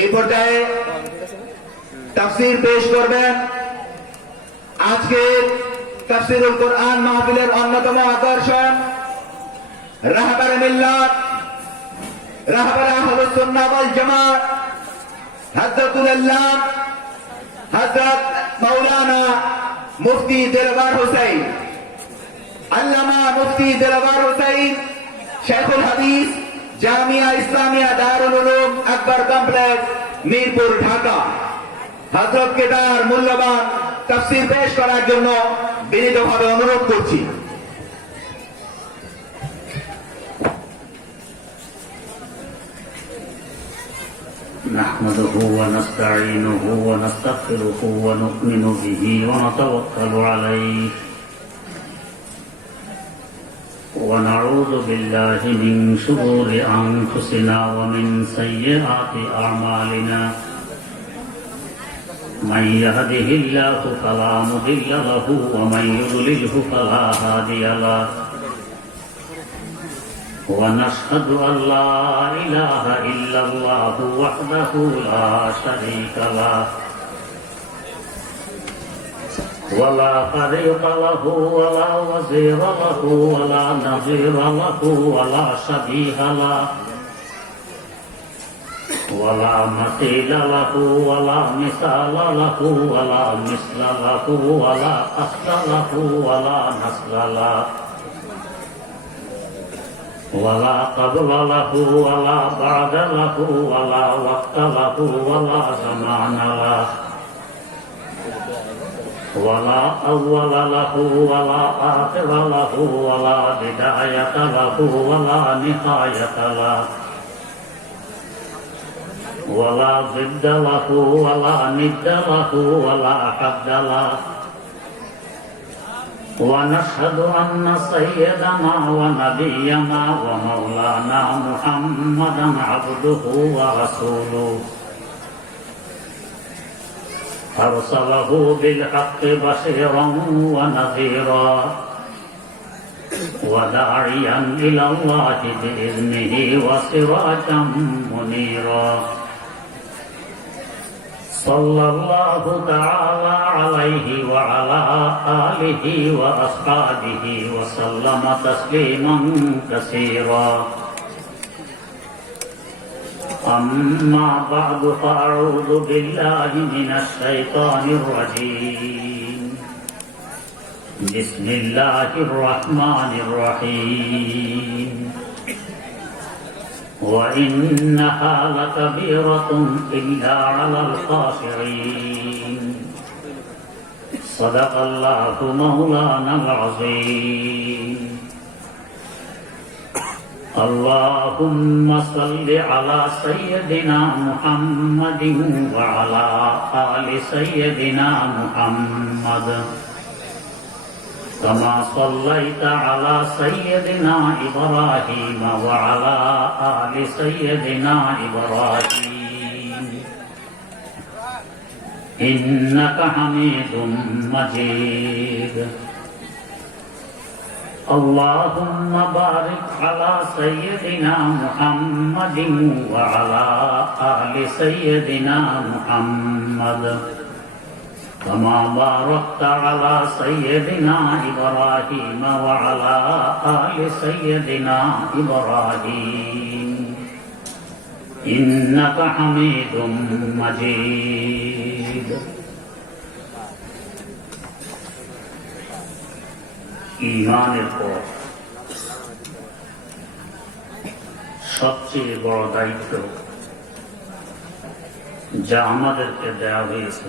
এই পর্যায়ে তাফসীর পেশ করবেন আজকে তাফসীরুল কোরআন মাহফিলের অন্যতম আকর্ষণ রাহবারে মিল্লাত রাহবারে আহলুস সুন্নাহ ওয়াল জামাত হযরতুল আল্লাহ হযরত মাওলানা মুফতি দিলওয়ার হোসেন আল্লামা মুফতি দিলওয়ার হোসেন শেখুল হাদিস জামিয়া ইসলামিয়া দারুল উলুম আকবর কমপ্লেক্স মিরপুর ঢাকা হযরতকে তার মূল্যবান তাফসীর পেশ করার জন্য বিনীতভাবে অনুরোধ করছি। نحمده ونستعينه ونستغفره ونؤمن به ونتوكل عليه ونعوذ بالله من شرور أنفسنا ومن سيئات أعمالنا من يهده الله فلا مضل له ومن يضلله فلا هادي له ونشهد أن لا إله إلا الله وحده لا شريك له ولا فريق له ولا وزير له ولا نظير له ولا شبيه له ولا مثيل له ولا مثال له ولا مثل له ولا أصل له ولا نسل له ولا قبل له ولا بعد له ولا وقت له ولا زمان له ولا أول له ولا آخر له ولا بداية له ولا نهاية له ولا ضد له ولا ند له ولا حد له ونشهد أن سيدنا ونبينا ومولانا محمدا عبده ورسوله أرسله بالحق بشيرا ونذيرا وداعيا إلى الله بإذنه وسراجا منيرا صلى الله تعالى عليه وعلى آله وأصحابه وسلم تسليما كثيرا أما بعد فأعوذ بالله من الشيطان الرجيم بسم الله الرحمن الرحيم وإنها لكبيرة إلا على الخاشعين صدق الله مولانا العظيم اللهم صل على سيدنا محمد وعلى آل سيدنا محمد كما صليت على سيدنا إبراهيم وعلى آل سيدنا إبراهيم إنك حميد مجيد اللهم بارك على سيدنا محمد وعلى آل سيدنا محمد كما باركت على سيدنا إبراهيم وعلى آل سيدنا إبراهيم إنك حميد مجيد ঈমানের পর সবচেয়ে বড় দায়িত্ব যা আমাদেরকে দেওয়া হয়েছে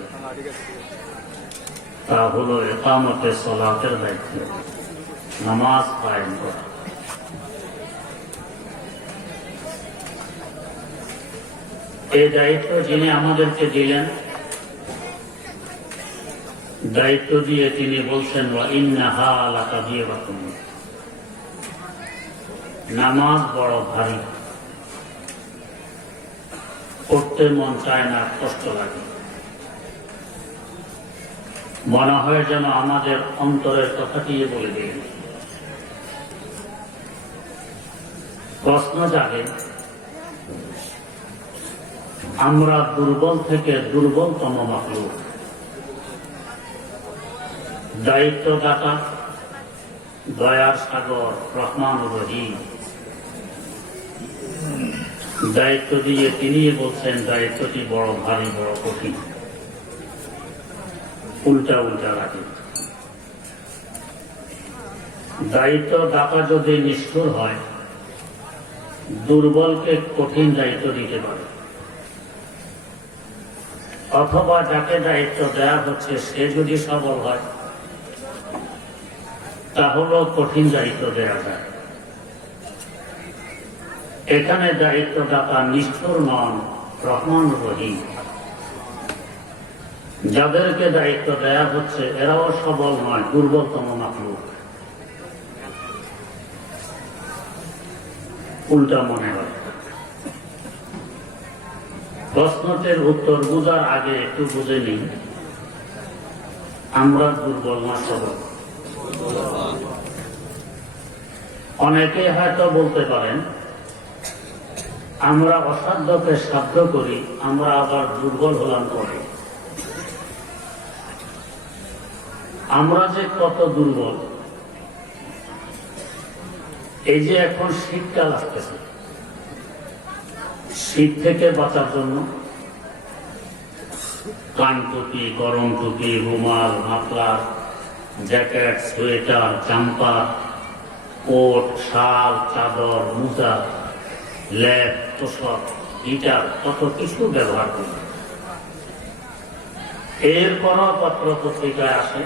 তা হলো ইকামতে সালাতের দায়িত্ব, নামাজ কায়েম করা। এই দায়িত্ব যিনি আমাদেরকে দিলেন, দায়িত্ব দিয়ে তিনি বলছেন ওয়াইন্নাহা লাকাবীরাতুন, নামাজ বড় ভারী, করতে মন চায় না, কষ্ট লাগে, মনে হয় যেন আমাদের অন্তরের কথাটি বলে দিলেন। প্রশ্ন জাগে আমরা দুর্বল থেকে দুর্বলতম মাখলুক। দায়িত্বদাতা দয়ার সাগর রহমান রহিম দায়িত্ব দিয়ে তিনি বলছেন দায়িত্বটি বড় ভারী, বড় কঠিন, উল্টা উল্টা রাখে। দায়িত্বদাতা যদি নিষ্ঠুর হয়, দুর্বলকে কঠিন দায়িত্ব দিতে পারে, অথবা যাকে দায়িত্ব দেওয়া হচ্ছে সে যদি সবল হয় তাহলেও কঠিন দায়িত্ব দেওয়া যায়। এখানে দায়িত্বদাতা নিষ্ঠুর নন, রহমান রহিম। যাদেরকে দায়িত্ব দেওয়া হচ্ছে এরাও সবল নয়, দুর্বলতম মাখলুক, উল্টা মনে হয়। প্রশ্নটির উত্তর বোঝার আগে একটু বুঝে নিই, আমরা দুর্বল না সবল। অনেকে হয়তো বলতে পারেন আমরা অসাধ্যকে সাধ্য করি, আমরা আবার দুর্বল হলাম পরে। আমরা যে কত দুর্বল, এই যে এখন শীতকাল আসতেছে, শীত থেকে বাঁচার জন্য কান টুপি, গরম টুপি, রুমাল, মাফলার, জ্যাকেট, সোয়েটার, জাম্পা, কোট, শাল, চাদর, মোজা, ল্যাপ, তোষক, হিটার, কত কিছু ব্যবহার করি। এরপরও পত্র পত্রিকায় আসে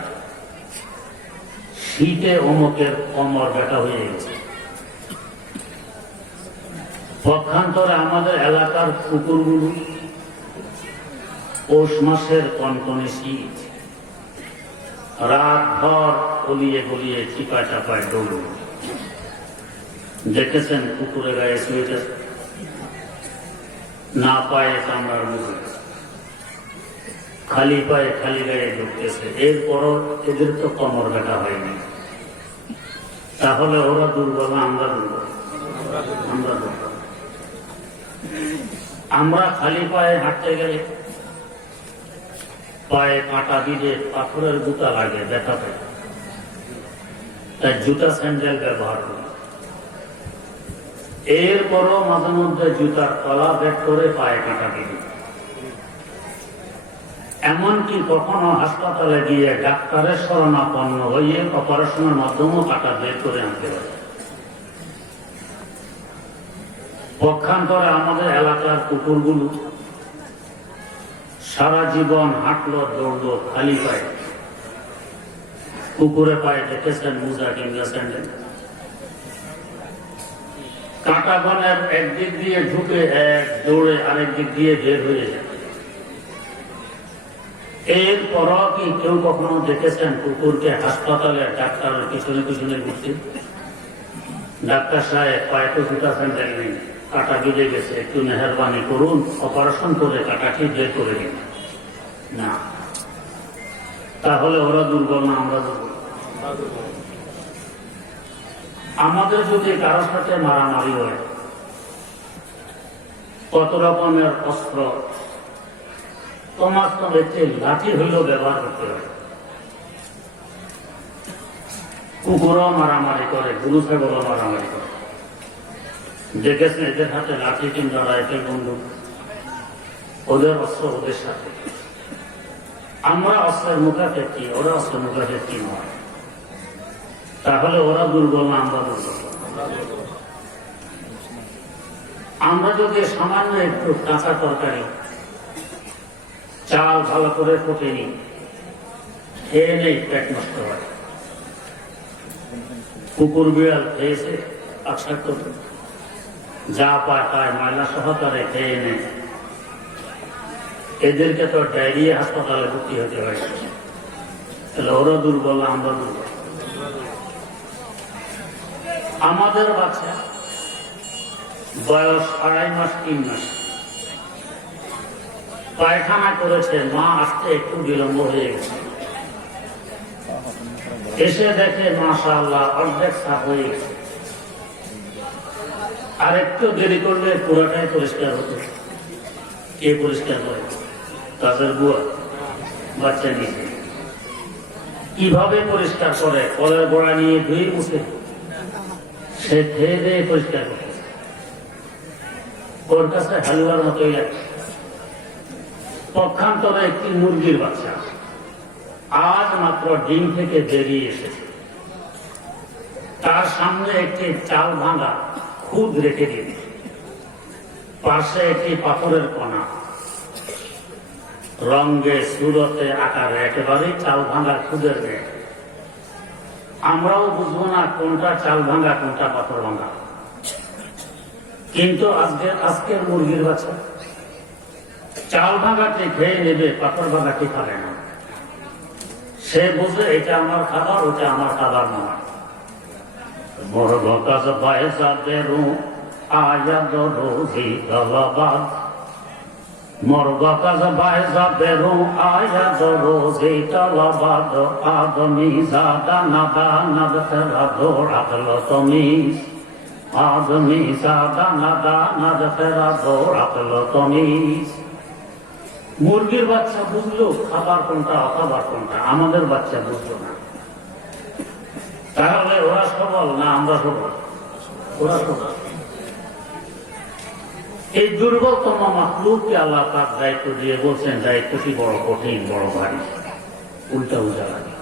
শীতে অমুকের কোমর ব্যথা হয়ে গেছে। পক্ষান্তরে আমাদের এলাকার কুকুরগুলো পৌষ মাসের কনকনে শীত, রাত ভর গলিয়ে গলিয়ে চিপা চাপায় দৌড়। দেখেছেন কুকুরের গায়ে সোয়েটার, না পায়ে কামড়ার মুখে, খালি পায়ে খালি গায়ে ঢুকতেছে, এরপরও এদের তো কোমর ব্যথা হয়নি। তাহলে ওরা দুর্বল না আমরা দুর্বল? আমরা দুর্বল। আমরা খালি পায়ে হাঁটতে গেলে পায়ে কাঁটা দিলে পাথরের জুতা লাগে, ব্যথা পায়, তাই জুতা স্যান্ডেল ব্যবহার করি। এরপরও মাঝে মধ্যে জুতার তলা বের করে পায়ে কাঁটা দিই। এমনকি কখনো হাসপাতালে গিয়ে ডাক্তারের শরণাপন্ন হয়ে অপারেশনের মাধ্যমেও কাঁটা বের করে আনতে পারে। পক্ষান্তরে আমাদের এলাকার কুকুরগুলো সারা জীবন হাঁটলো, দৌড়লো খালি পায়ে। কুকুরে পায়ে দেখেছেন মোজা কিংবা স্যান্ডেল। কাঁটা বনের একদিক দিয়ে ঢুকে এক দৌড়ে আরেক দিক দিয়ে বের হয়ে যায়। এরপরও কি কেউ কখনো দেখেছেন কুকুরকে হাসপাতালে ডাক্তারের পিছনে পিছনে ঘুরছে? ডাক্তার সাহেব পায়ে তো জুতা স্যান্ডেল নেই, কাঁটা বিঁধে গেছে, একটু মেহরবানি করুন, অপারেশন করে কাঁটাটি বের করে দিন। না, তাহলে ওরা দুর্বল না আমরা দুর্বল? আমাদের যদি কারোর সাথে মারামারি হয়, কত রকমের অস্ত্র, তোমার তো ব্যক্তি লাঠি হইলেও ব্যবহার করতে হয়। কুকুরও মারামারি করে, গরু ছাগলও মারামারি করে। দেখেছেন এদের হাতে লাঠি কিংবা রাইফেল, বন্দুক, ওদের অস্ত্র ওদের সাথে। আমরা অস্ত্রের মুখাপেক্ষি, ওরা অস্ত্রের মুখাপেক্ষি নয়। তাহলে ওরা দুর্বল না আমরা দুর্বল? আমরা যদি সামান্য একটু কাঁচা তরকারি, চাল ভালো করে ফুটে নি, খেয়ে নেই, পেট নষ্ট হয়। কুকুর বিড়াল খেয়েছে, পাকশাক যা পায় পায় ময়লা সহকারে খেয়ে নেয়। এদেরকে তো ডায়রিয়া হাসপাতালে ভর্তি হতে হয়। তাহলে ওরা দুর্বল না আমরা দুর্বল? আমাদের বাচ্চা বয়স 2.5 মাস 3 মাস, পায়খানা করেছে, মা আসতে একটু বিলম্ব হয়ে গেছে, এসে দেখে মাশাআল্লাহ অর্ধেক সাফ হয়ে গেছে, আর একটু দেরি করলে পুরোটাই পরিষ্কার হতো। কে পরিষ্কার করে? কাজের বুয়া বাচ্চা নিয়ে কিভাবে পরিষ্কার করে? কলের গোড়া নিয়ে ধুয়ে মুছে সে খেয়ে দিয়ে পরিষ্কার করে। ওর কাছে হালুয়ার মতোই লাগে। পক্ষান্তরে একটি মুরগির বাচ্চা আজ মাত্র ডিম থেকে বেরিয়ে এসেছে, তার সামনে একটি চাল ভাঙা খুদ রেখে দিন, পাশে একটি পাথরের কণা, রঙে সুরতে আকারে একেবারেই চাল ভাঙা খুদের দেয়। আমরাও বুঝবো না কোনটা চাল ভাঙা কোনটা পাথর ভাঙা, কিন্তু আজকের মুরগির বাচ্চা চাল ভাঙাটি খেয়ে নেবে, পাথর ভাঙাটি খাবে না। সে বুঝে এটা আমার খাবার, ওটা আমার খাবার নয়। মর্গ কাজ বায়সাদেরু আয়াদ রোজি দলাবাদ, মর্গ কাজ বায়সাদেরু আয়াদ রোজি দলাবাদ, আদমি জাদা নাদা নাদতরা দৌড়াতল তমিজ, আদমি জাদা নাদা নাদতরা দৌড়াতল তমিজ। মুরগির বাচ্চা বুঝলো খাবার কোনটা অখাবার কোনটা, আমাদের বাচ্চা বুঝলো না। তাহলে ওরা সবল না আমরা সবল? ওরা সবল। এই দুর্বলতম মাখলুককে আল্লাহ পাক দায়িত্ব দিয়ে বলছেন দায়িত্বটি বড় কঠিন, বড় ভারী, উল্টা উল্টা লাগে।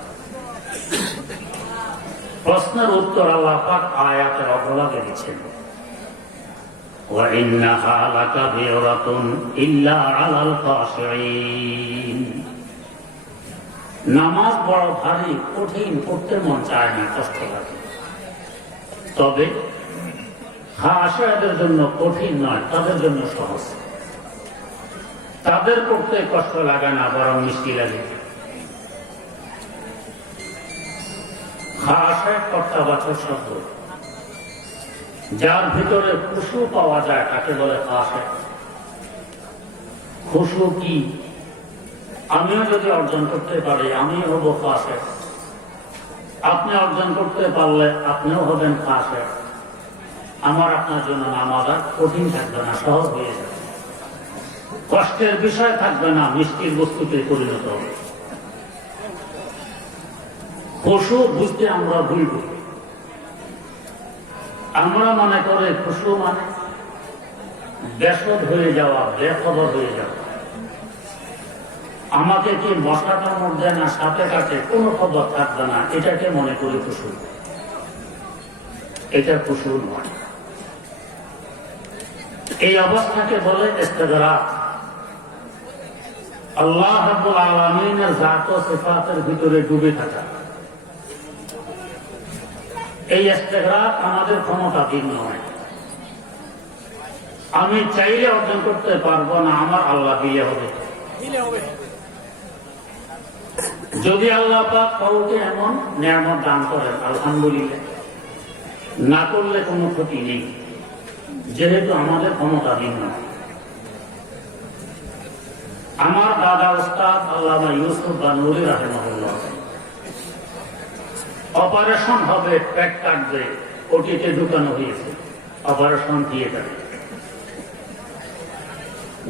প্রশ্নের উত্তর আল্লাহ পাক আয়াতের অগ্রভাগে দিচ্ছেন, وَإِنَّهَا لَكَبِيرَةٌ إِلَّا عَلَى الْخَاشِعِينَ। নামাজ বড় ভারী, কঠিন, করতে মন চায় না, কষ্ট লাগে। তবে খাশিয়াদের জন্য কঠিন নয়, তাদের জন্য সহজ। তাদের করতে কষ্ট লাগে না, বরং মিষ্টি লাগে। খাশিয়া কর্তাবাচক শব্দ, যার ভিতরে খুশু পাওয়া যায় তাকে বলে খাশিয়া। খুশু কি? আমিও যদি অর্জন করতে পারি আমিও হব খাশিয়া, আপনি অর্জন করতে পারলে আপনিও হবেন খাশিয়া। আমার আপনার জন্য নামাজ আর কঠিন থাকবে না, সহজ হয়ে যাবে। কষ্টের বিষয় থাকবে না, মিষ্টির বস্তুতে পরিণত হবে। খুশু বুঝতে আমরা ভুল করি। আমরা মনে করে খুশু মানে বেসদ হয়ে যাওয়া, বেখবর হয়ে যাওয়া। আমাকে কি মশাটার মধ্যে না সাথে কাটে কোনো খবর থাকবে না, এটাকে মনে করি খুশু। এটা খুশু নয়। এই অবস্থাকে বলে ইস্তেগরাক। আল্লাহ রাব্বুল আলামিনের জাত ও সিফাতের ভিতরে ডুবে থাকা। এই ইস্তেগরাক আমাদের ক্ষমতাধীন নয়। আমি চাইলে অর্জন করতে পারবো না, আমার আল্লাহ দিলে হবে। যদি আল্লাহ পাক কাউকে এমন নিয়ামত দান করেন আলহামদুলিল্লাহ, না করলে কোনো ক্ষতি নেই, যেহেতু আমাদের ক্ষমতাধীন নয়। আমার দাদা উস্তাদ আল্লামা ইউসুফ বানুরি রাহিমাহুল্লাহ অপারেশন হবে, পেট কাটবে, ওটিতে ঢুকানো হয়েছে, অপারেশন থিয়েটারে।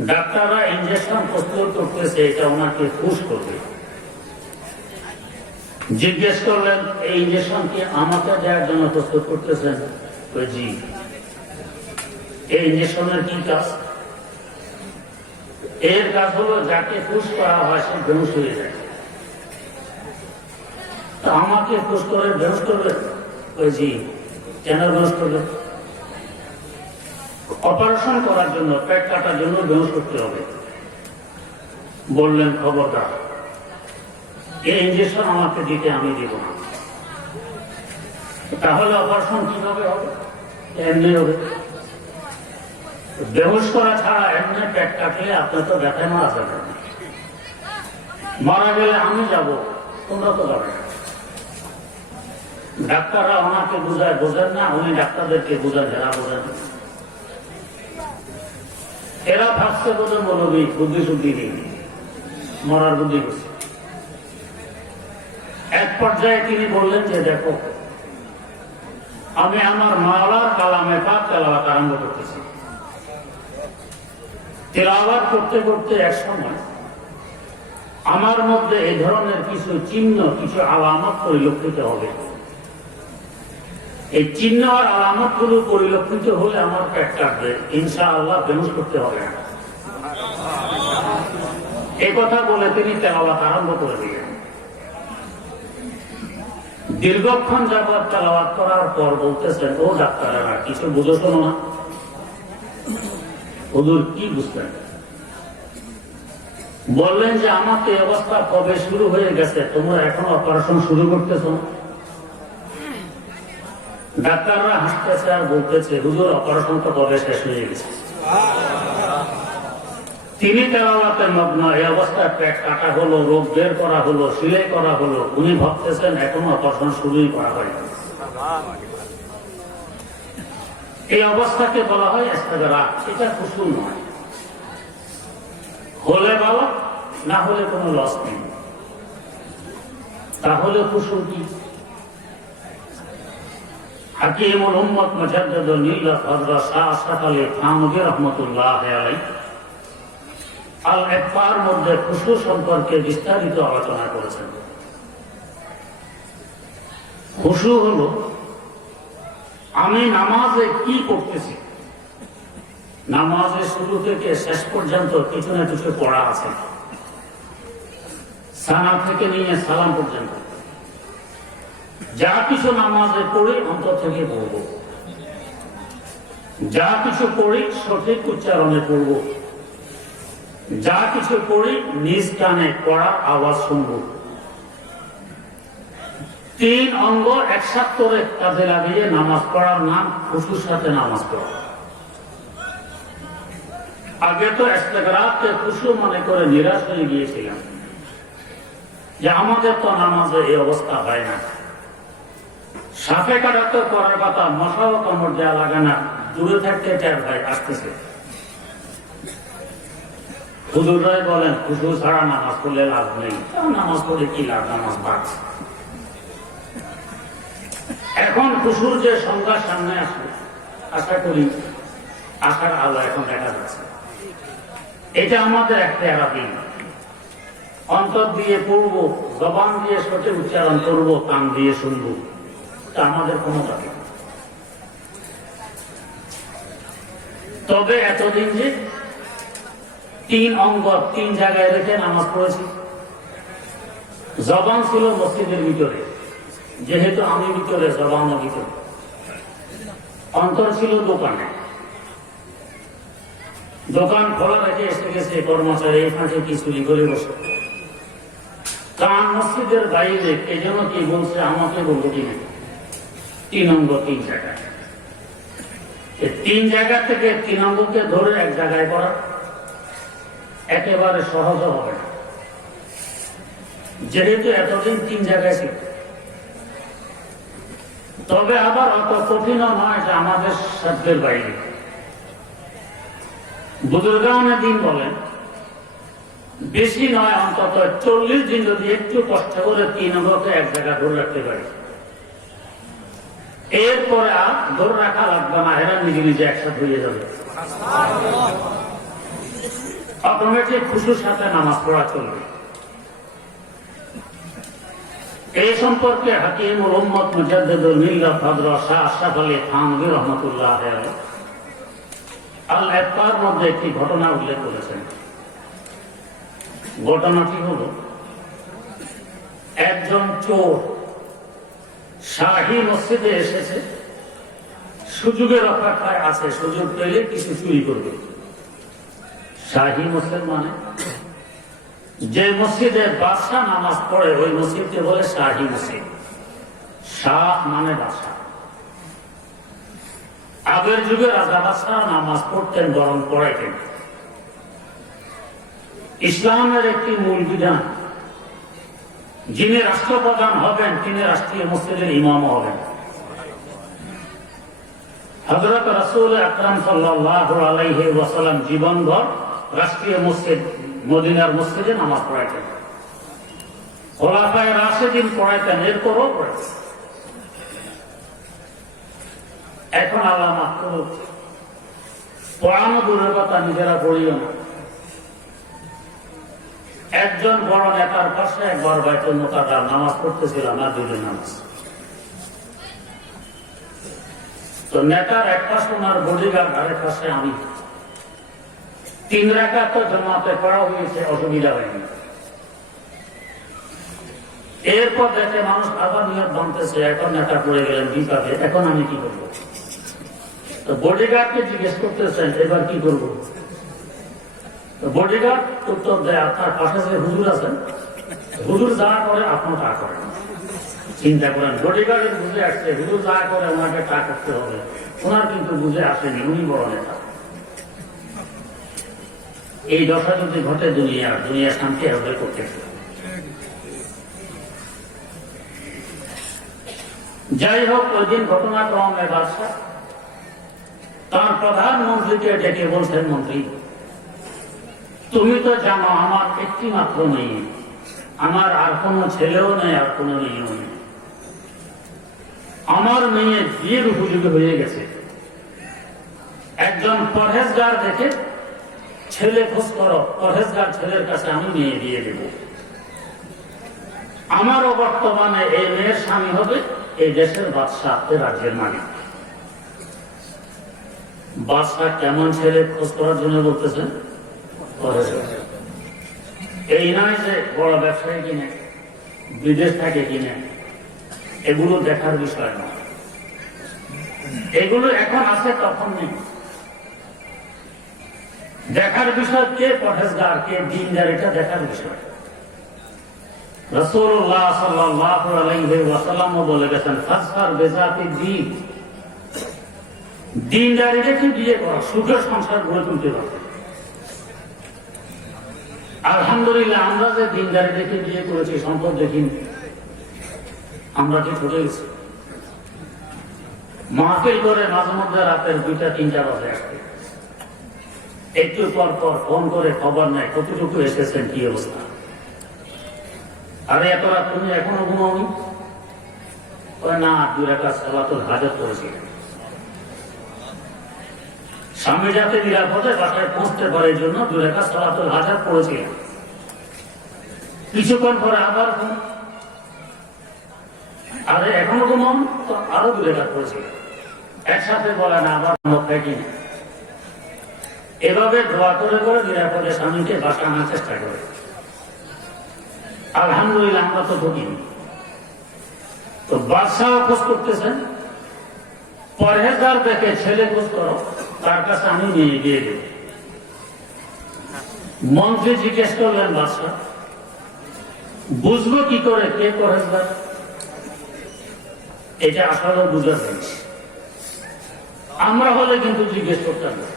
ডাক্তাররা ইঞ্জেকশন প্রস্তুত করতেছে, এটা ওনাকে খুশ করবে। জিজ্ঞেস করলেন এই ইঞ্জেকশন কি আমাকে দেওয়ার জন্য প্রস্তুত করতেছেন? জি। এই ইঞ্জেকশনের কি কাজ? এর কাজ হলো যাকে খুশ করা হয় সে বেহুশ হয়ে যায়। তা আমাকে খুশ করে বেহুশ করবে? জি। কেন বেহুশ করবে? অপারেশন করার জন্য, পেট কাটার জন্য বেহুশ করতে হবে। বললেন খবরদার, এই ইঞ্জেকশন আমাকে দিতে আমি দিব না। তাহলে অপারেশন কিভাবে হবে? এমনি হবে। বেহুশ করা ছাড়া এমনি পেট কাটলে আপনার তো ব্যথায় মারা যাবে। মারা গেলে আমি যাব, তোমরা তো যাবে না। ডাক্তাররা ওনাকে বুঝায়, বোঝেন না, উনি ডাক্তারদেরকে বুঝান, যারা বোঝেন। এরা ভাবছে বোঝে মৌলবী, বুদ্ধি শুদ্ধি নেই, মরার বুদ্ধি করছে। এক পর্যায়ে তিনি বললেন যে দেখো, আমি আমার মাওলার কালামে পাক তেলাওয়াত আরম্ভ করতেছি। তেলাওয়াত করতে করতে এক সময় আমার মধ্যে এই ধরনের কিছু চিহ্ন, কিছু আলামত পরিলক্ষিত হবে। এই চিহ্ন আর আলামত গুলো পরিলক্ষিত হলে আমার পেট কাটবে, ইনশাআল্লাহ বেহুশ করতে হবে না। এই কথা বলে তিনি তেলাওয়াত আরম্ভ করে দিলেন। দীর্ঘক্ষণ যাবৎ তেলাওয়াত করার পর বলতেছেন, ও ডাক্তারেরা কিছু বুঝো শোনো না। হুজুর কি বুঝতেন? বললেন যে আমাকে এই অবস্থা কবে শুরু হয়ে গেছে, তোমরা এখনো অপারেশন শুরু করতেছ না? ডাক্তাররা হাসতেছে আর বলতেছে, হুজুর অপারেশন তো কবে শেষ হয়ে গেছে। তিনি তেলাওয়াতে মগ্ন, এই অবস্থায় পেট কাটা হলো, রোগ বের করা হলো, সিলাই করা হলো, উনি ভাবতেছেন এখনো অপারেশন শুরুই করা হয়নি। এই অবস্থাকে বলা হয় ইস্তেগরাক। এটা কুসুম নয়, হলে ভালো, না হলে কোনো লস নেই। তাহলে কুসুম কি? হাকিমুল উম্মত মুজাদ্দিদুল মিল্লাত হযরত শাহ আশরাফ আলী থানভী রাহমাতুল্লাহ আলাইহি আল ইকফার মধ্যে খুশু সম্পর্কে বিস্তারিত আলোচনা করেছেন। খুশু হলো আমি নামাজে কি করতেছি, নামাজের শুরু থেকে শেষ পর্যন্ত কিছু না কিছু পড়া আছে, সানা থেকে নিয়ে সালাম পর্যন্ত যা কিছু নামাজে পড়ি অন্তর থেকে পড়ব, যা কিছু পড়ি সঠিক উচ্চারণে পড়ব, যা কিছু পড়ি নিজ কানে পড়ার আওয়াজ শুনব। 3 অঙ্গ একসাথে করে কাজে লাগিয়ে নামাজ পড়ার নাম খুশুর সাথে নামাজ পড়া। আগে তো ইস্তেগরাককে খুশু মনে করে নিরাশ হয়ে গিয়েছিলাম যে আমাদের তো নামাজে এই অবস্থা হয় না, সাপে কাটাতে করার কথা, মশাও কামড় দেওয়া লাগে না, দূরে থাকতে টের ভাই আসতেছে। হুজুররাই বলেন খুশু ছাড়া নামাজ পড়লে লাভ নেই। নামাজ পড়ে কি লাভ, নামাজ বাদ। এখন খুশুর যে সংজ্ঞা সামনে আসবে, আশা করি আশার আলো এখন দেখা যাচ্ছে। এটা আমাদের একটা দিন, অন্তর দিয়ে পড়ব, জবান দিয়ে সঠিক উচ্চারণ করব, কান দিয়ে শুনব, তা আমাদের ক্ষমতা নেই। তবে এতদিন যে 3 অঙ্গ 3 জায়গায় রেখে নামাজ পড়েছি। জবান ছিল মসজিদের ভিতরে, যেহেতু আমি ভিতরে, জবানও ভিতরে। অন্তর ছিল দোকানে, দোকান খোলা রেখে এসে গেছে কর্মচারী, এই ফাঁকে কি চুরি করে বসে। কান মসজিদের বাইরে, এই জন্য কি বলছে আমাকে বলবো কিনা। 3 অঙ্গ 3 জায়গায়, 3 জায়গা থেকে 3 অঙ্গকে ধরে এক জায়গায় করা একেবারে সহজ হবে না, যেহেতু এতদিন 3 জায়গায় ছিল। তবে আবার অত কঠিনও নয় যে আমাদের সাধ্যের বাইরে। বুজুর্গানে দিন বলেন বেশি নয়, অন্তত 40 দিন যদি একটু কষ্ট করে 3 অঙ্গকে এক জায়গায় ধরে রাখতে পারি, এরপরে আর ধরে রাখা লাগবে না, এরা নিজে নিজে একসাথে হয়ে যাবে। অটোমেটিক খুশুর সাথে নামাজ পড়া চলবে। এই সম্পর্কে হাকিমুল উম্মত মুজাদ্দিদুল মিল্লাত হযরত শাহ আশরাফ আলী থানভী রাহমাতুল্লাহ আলাইহি আল ইকফার মধ্যে একটি ঘটনা উল্লেখ করেছেন। ঘটনাটি হল, একজন চোর শাহী মসজিদে এসেছে, সুযোগের অপেক্ষায় আছে, সুযোগ পেলে কিছু চুরি করবে। শাহী মসজিদ মানে যে মসজিদে বাদশাহ নামাজ পড়ে ওই মসজিদকে বলে শাহী মসজিদ। শাহ মানে বাদশাহ। আগের যুগে রাজা বাদশাহ নামাজ পড়তেন, বরং পড়াইতেন। ইসলামের একটি মূল বিধান, যিনি রাষ্ট্রপ্রধান হবেন তিনি রাষ্ট্রীয় মসজিদের ইমামও হবেন। হযরত রাসূল আকরাম সাল্লাল্লাহু আলাইহি ওয়াসাল্লাম জীবনভর রাষ্ট্রীয় মসজিদ মদিনার মসজিদে নামাজ পড়াইতেন। খোলাফায়ে রাশিদিন পড়াইতেন, এরপরও পড়াইতেন। এখন আল্লাহ মাফ করুন, পড়ানো দূরের কথা, নিজেরা পড়িও না। একজন বড় নেতার পাশে একবার বাইতুল মুকাদ্দাস নামাজ পড়তেছিলাম, না দুজন নামাজ। তো নেতার এক পাশে ওনার বডিগার্ড, আরেক পাশে আমি। 3 রাকাত তো জামাতে পড়া হয়েছে, অসুবিধা হয়নি। এরপর দেখে মানুষ আবার নিয়ত বানতেছে, এখন নেতা পড়ে গেলেন বিপাকে, এখন আমি কি করবো? তো বডিগার্ডকে জিজ্ঞেস করতেছেন এবার কি করবো? তো বডিগার্ড উত্তর দেয়, আপনার পাশে যে হুজুর আছেন, হুজুর যা করে আপনি তা করেন। চিন্তা করেন, বডিগার্ডের বুঝে আসছে, হুজুর যা করে ওনাকে তা করতে হবে। ওনার কিন্তু বুঝে আসেনি, উনি বড় নেতা। এই দশা যদি ঘটে দুনিয়া শান্তি হবে করতে। যাই হোক, ওই দিন ঘটনাক্রমে বাদশাহ তার প্রধানমন্ত্রীকে ডেকে বলছেন, মন্ত্রী তুমি তো জানো আমার একটি মাত্র মেয়ে, আমার আর কোনো ছেলেও নেই, আর কোনো মেয়েও নেই। আমার মেয়ে বিয়ের উপযোগী হয়ে গেছে। একজন পরহেজগার দেখে ছেলে খোঁজ করো, পরহেজগার ছেলের কাছে আমি মেয়ে দিয়ে দেব। আমারও বর্তমানে এই মেয়ের স্বামী হবে এই দেশের বাদশাহ, এ রাজ্যের মালিক। বাদশাহ কেমন ছেলে খোঁজ করার জন্য বলতেছেন? এই নয় যে বড় ব্যবসায়ী কিনে, বিদেশ থেকে কিনে, এগুলো দেখার বিষয় নয়। এগুলো এখন আছে, তখন নেই। দেখার বিষয় কে পরহেজগার, কে দিনদার, এটা দেখার বিষয়। রাসূলুল্লাহ সাল্লাল্লাহু আলাইহি ওয়াসাল্লাম বলে গেছেন, ফাসফার বিযাতি দ্বীন, দিনদারি দেখে বিয়ে করা, সুখের সংসার গড়ে তুলতে পারবে। আলহামদুলিল্লাহ, আমরা যে দিনদারি দেখে বিয়ে করেছি, সম্পদ দেখিনি, আমরা কি ঠকে গেছি? মাহফিল করে মাঝে মধ্যে রাতের 2টা-3টা বাজে আসবে, একটু পর পর ফোন করে খবর নেয় কতটুকু এসেছেন, কি অবস্থা। আরে এত রাত তুমি এখনো ঘুমাওনি? না, 2 রাকাত সালাতুল হাজাত করেছি। স্বামী যাতে নিরাপদে বাসায় পৌঁছতে পারে এই জন্য 2 রাকাত সালাতুল হাজাত পড়েছিলেন। কিছুক্ষণ পরে আবার ঘুম, আরে এখনো ঘুমাও, তো আরো 2 রাকাত পড়েছিলেন। একসাথে বলেন আবার মক্কায়। এভাবে দোয়া করে করে নিরাপদে স্বামীকে বাসা আনার চেষ্টা করে। আলহামদুলিল্লাহ, আমরা তো ঢুকিনি। তো বাদশাহ খোঁজ করতেছেন, পরহেজগার দেখে ছেলে খোঁজ করো, তার কাছে আমি নিয়ে দিয়ে দেব। মন্ত্রী জিজ্ঞেস করলেন, বাদশাহ বুঝবো কি করে কে পরহেজগার? এটা আসলে বুঝার জিনিস। আমরা হলে কিন্তু জিজ্ঞেস করতাম না,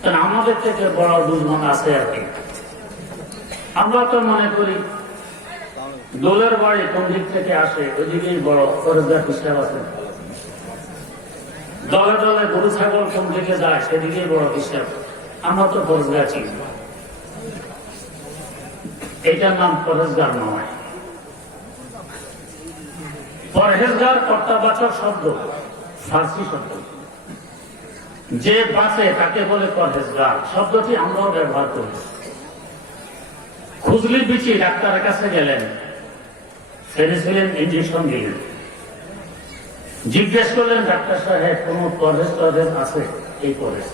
কারণ আমাদের থেকে বড় দুশ্মন আছে আর কি। আমরা তো মনে করি দোলের বাড়ি কোন দিক থেকে আসে, ওইদিকেই বড় পরহেজগার হিসাব আছে। দলে দলে গরু ছাগল কোন দিকে যায়, সেদিকেই বড় হিসাব। আমরা তো পরহেজগার ছিল, এটার নাম পরহেজগার নয়। পরহেজগার কর্তাবাচক শব্দ, ফার্সি শব্দ। যে বাঁচে তাকে বলে পরহেজগার, শব্দটি আমরাও ব্যবহার করি। খুজলি বিচি ডাক্তারের কাছে গেলেন, পেনিসিলিন ইঞ্জেকশন দিলেন, জিজ্ঞেস করলেন, ডাক্তার সাহেব কোন পরহেজ টরহেজ আছে? এই পরহেজ।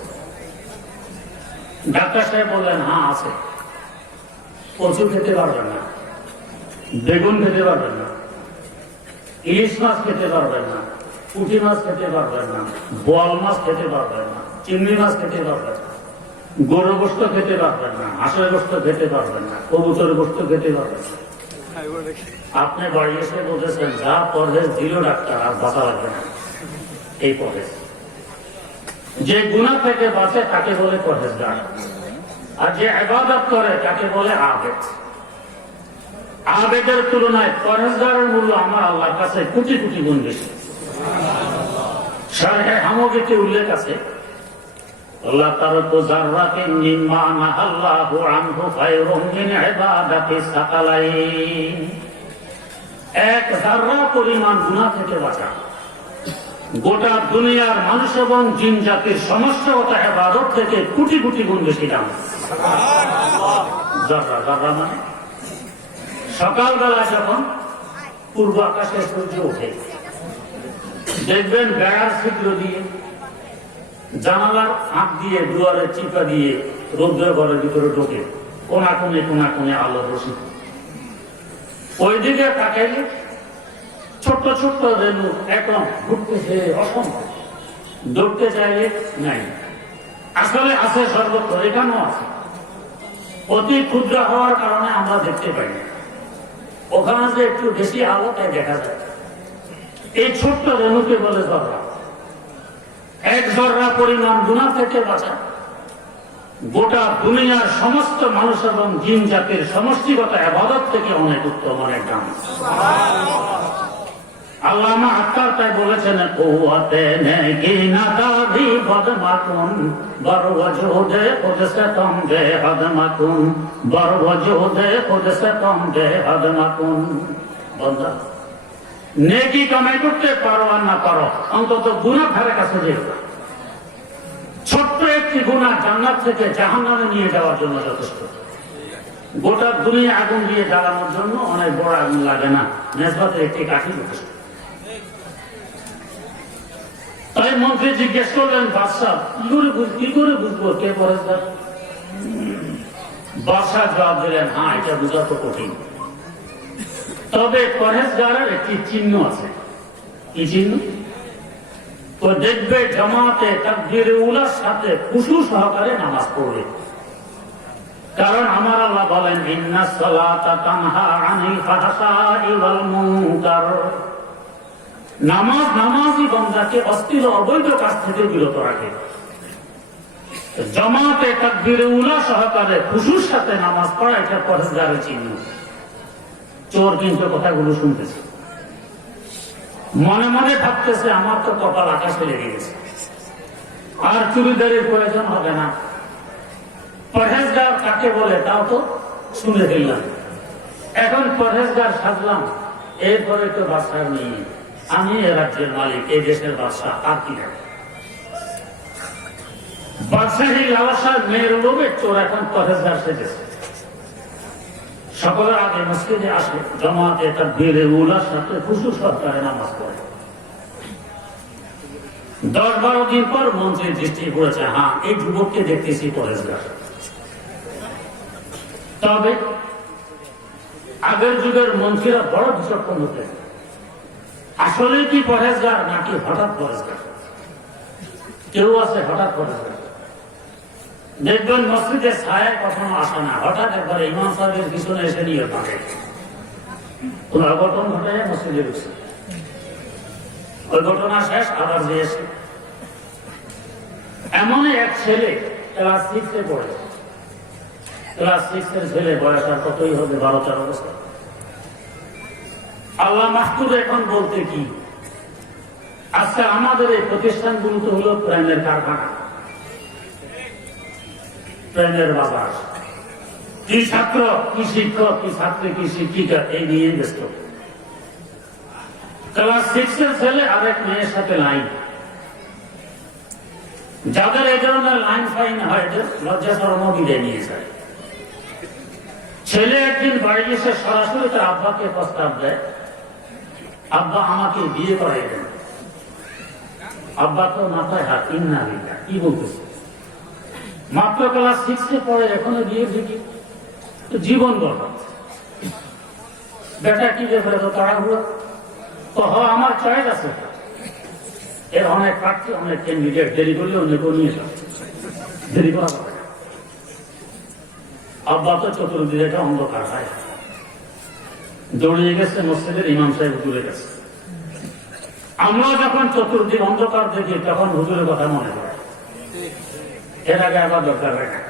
ডাক্তার সাহেব বললেন, হ্যাঁ আছে। কচু খেতে পারবেন না, বেগুন খেতে পারবেন না, ইলিশ মাছ খেতে পারবেন না, পুঁটি মাছ খেতে পারবেন না, বোয়াল মাছ খেতে পারবেন না, চিংড়ি মাছ খেতে পারবেন না, গরু গোস্ত খেতে পারবেন না, হাঁসের গোস্ত খেতে পারবেন না, কবুতর গোস্ত খেতে পারবেন না। আপনি বাড়ি এসে বলতেছেন, যা পরহেজ দিল ডাক্তার, আর বাঁচা লাগবে না। এই পরহেজ। যে গুনাহ থেকে বাঁচে তাকে বলে পরহেজগার, আর যে ইবাদত করে তাকে বলে আবেদ। আবেদের তুলনায় পরহেজগারের মূল্য আমার আল্লাহর কাছে কোটি কোটি গুণ বেশি। শারহে হামদীতে উল্লেখ আছে, আল্লাহ তারকু যাররাতিন মিম্মা নাহাল্লাহু আনহু খায়রুম মিন ইবাদাতিস সাকালাইন। 1 যাররা পরিমাণ গুনাহ থেকে বাঁচা গোটা দুনিয়ার মানুষ এবং জিন জাতির সমস্যাগত ইবাদত থেকে কোটি কোটি গুণ বেশি দাম। যারা যারা মানে সকালবেলা যখন পূর্ব আকাশে সূর্য ওঠে, দেখবেন বেড়ার ছিদ্র দিয়ে, জানালার ফাঁক দিয়ে, দুয়ারে চিপা দিয়ে রৌদ্র ঘরের ভিতরে ঢোকে, কোনা কোনে আলো রশি। ওইদিকে তাকাইলে ছোট্ট ছোট্ট রেণু একদম ঘুরতেছে অসংখ্য, দৌড়তে চাইলে নাই। আসলে আছে সর্বত্র, এখানেও আছে। অতি ক্ষুদ্র হওয়ার কারণে আমরা দেখতে পাই না, ওখানে যে একটু বেশি আলো তাই দেখা যায়। এই ছোট্ট রেণুকে বলে জররা। এক জররা পরিমাণ গুনাহ থেকে বাঁচা গোটা দুনিয়ার সমস্ত মানুষ এবং জিন জাতির সমষ্টিগত ইবাদত থেকে অনেক উত্তম, অনেক দাম। আল্লামা আক্তার তাই বলেছেন, কুওয়াতে নেকি না দাবি বদমাকুন বরওয়াজুদে খুদ সে তুম বেহদমাকুন বরওয়াজুদে খুদ সে তুম বেহদমাকুন। বান্দা, নেকি কামাই করতে পারো আর না পারো, অন্তত গুনাহ ধারে কাছে যেও না। ছোট্ট একটি গুনাহ জান্নাত থেকে জাহান্নামে নিয়ে যাওয়ার জন্য যথেষ্ট। গোটা দুনিয়া আগুন দিয়ে জ্বালানোর জন্য অনেক বড় আগুন লাগে না, নেসবাতে একটি কাঠি যথেষ্ট। তাই মন্ত্রী জিজ্ঞেস করলেন, বাদশাহ কি করে বুঝবো কে পরেশগার? বাদশাহ জবাব দিলেন, হ্যাঁ, এটা বোঝা তো কঠিন, তবে পরেশগারের একটি চিহ্ন আছে। কি চিহ্ন? তো দেখবে জামাতে তাকবীরে উলার সাথে খুশু সহকারে নামাজ পড়বে। কারণ আমার আল্লাহ বলেন, ইন্নাস সালাতা তানহা আনিল ফাহশাই ওয়াল মুনকার। নামাজই বান্দাকে অশ্লীল অবৈধ কাজ থেকে বিরত রাখে। জামাতে তাকবীরে উলা সহকারে খুশুর সাথে নামাজ পড়া, এটা পরেশগারের চিহ্ন। চোর কিন্তু কথাগুলো শুনতেছে, মনে মনে ভাবতেছে, আমার তো কপাল আকাশে লেগে গেছে, আর চুরিদারির প্রয়োজন হবে না। পরহেজগার কাকে বলে তাও তো শুনে ফেললাম, এখন পরহেজগার সাজলাম, এরপরে তো বাদশাহ নেই, আমি এ রাজ্যের মালিক, এই দেশের বাদশাহ, আর কি থাকে? বাদশাহী লালসার মেয়ের লোভে চোর এখন পরহেজগার সেজেছে। সকলের আগে মসজিদে আসে, জামাতে তাকবীরে উলার সাথে খুশু সহকারে নামাজ পড়ে। 10-12 দিন পর মন্ত্রীর দৃষ্টি পড়েছে, হ্যাঁ, এই যুবককে দেখতেছি পরেশগার। তবে আগের যুগের মন্ত্রীরা বড় বিচক্ষণ হতেন, আসলে কি পরেশগার নাকি হঠাৎ পরেশগার? কেউ আছে হঠাৎ পরেশগার, দেখবেন মসজিদের ছায়া কখনো আসে না, হঠাৎ একবার ইমাম সাহেবের পিছনে এসে নিয়ে থাকে, কোন অঘটন ঘটে মসজিদে ঢুকছে, ওই ঘটনা শেষ, আবার যে এসে। এমনই এক ছেলে ক্লাস 6-এ পড়ে, ক্লাস 6-এর ছেলে, বয়স আর কতই হবে, 12-13 বছর। আল্লাহ মাহফুজ এখন বলতে কি, আজকে আমাদের এই প্রতিষ্ঠানগুলো তো হলো প্রেমের কারখানা, প্রেমের বাজার। কি ছাত্র, কি শিক্ষক, কি ছাত্রী, কি শিক্ষিকা, এই নিয়ে ব্যস্ত। ক্লাস 6-এর ছেলে আরেক মেয়ের সাথে লাইন। যাদের এই ধরনের লাইন ফাইন হয়, লজ্জা শরম বিদায় নিয়ে যায়। ছেলে একদিন বাড়ি এসে সরাসরি তার আব্বাকে প্রস্তাব দেয়, আব্বা আমাকে বিয়ে করাই দেন। আব্বা তো মাথায় হাত, ইন্না বিল্লাহ, কি বলতেছে? মাত্র ক্লাস 6-এ পড়ে, এখনো বিয়ে দিকে জীবন বরবাদ। বেটা কি ব্যাপারে তো তাড়াহুড়ো? আমার চয়েস আছে, এর অনেক প্রার্থী, অনেক ক্যান্ডিডেট, দেরি করলে অনেক নিয়ে যাবে, দেরি করা হবে না। আব্বা তো চতুর্দিকে অন্ধকার হয়, দৌড়িয়ে গেছে মসজিদের ইমাম সাহেব হুজুরের কাছে। আমরা যখন চতুর্দিক অন্ধকার দেখি, তখন হুজুরের কথা মনে পড়ে, এর আগে আবার দরকার হয় না।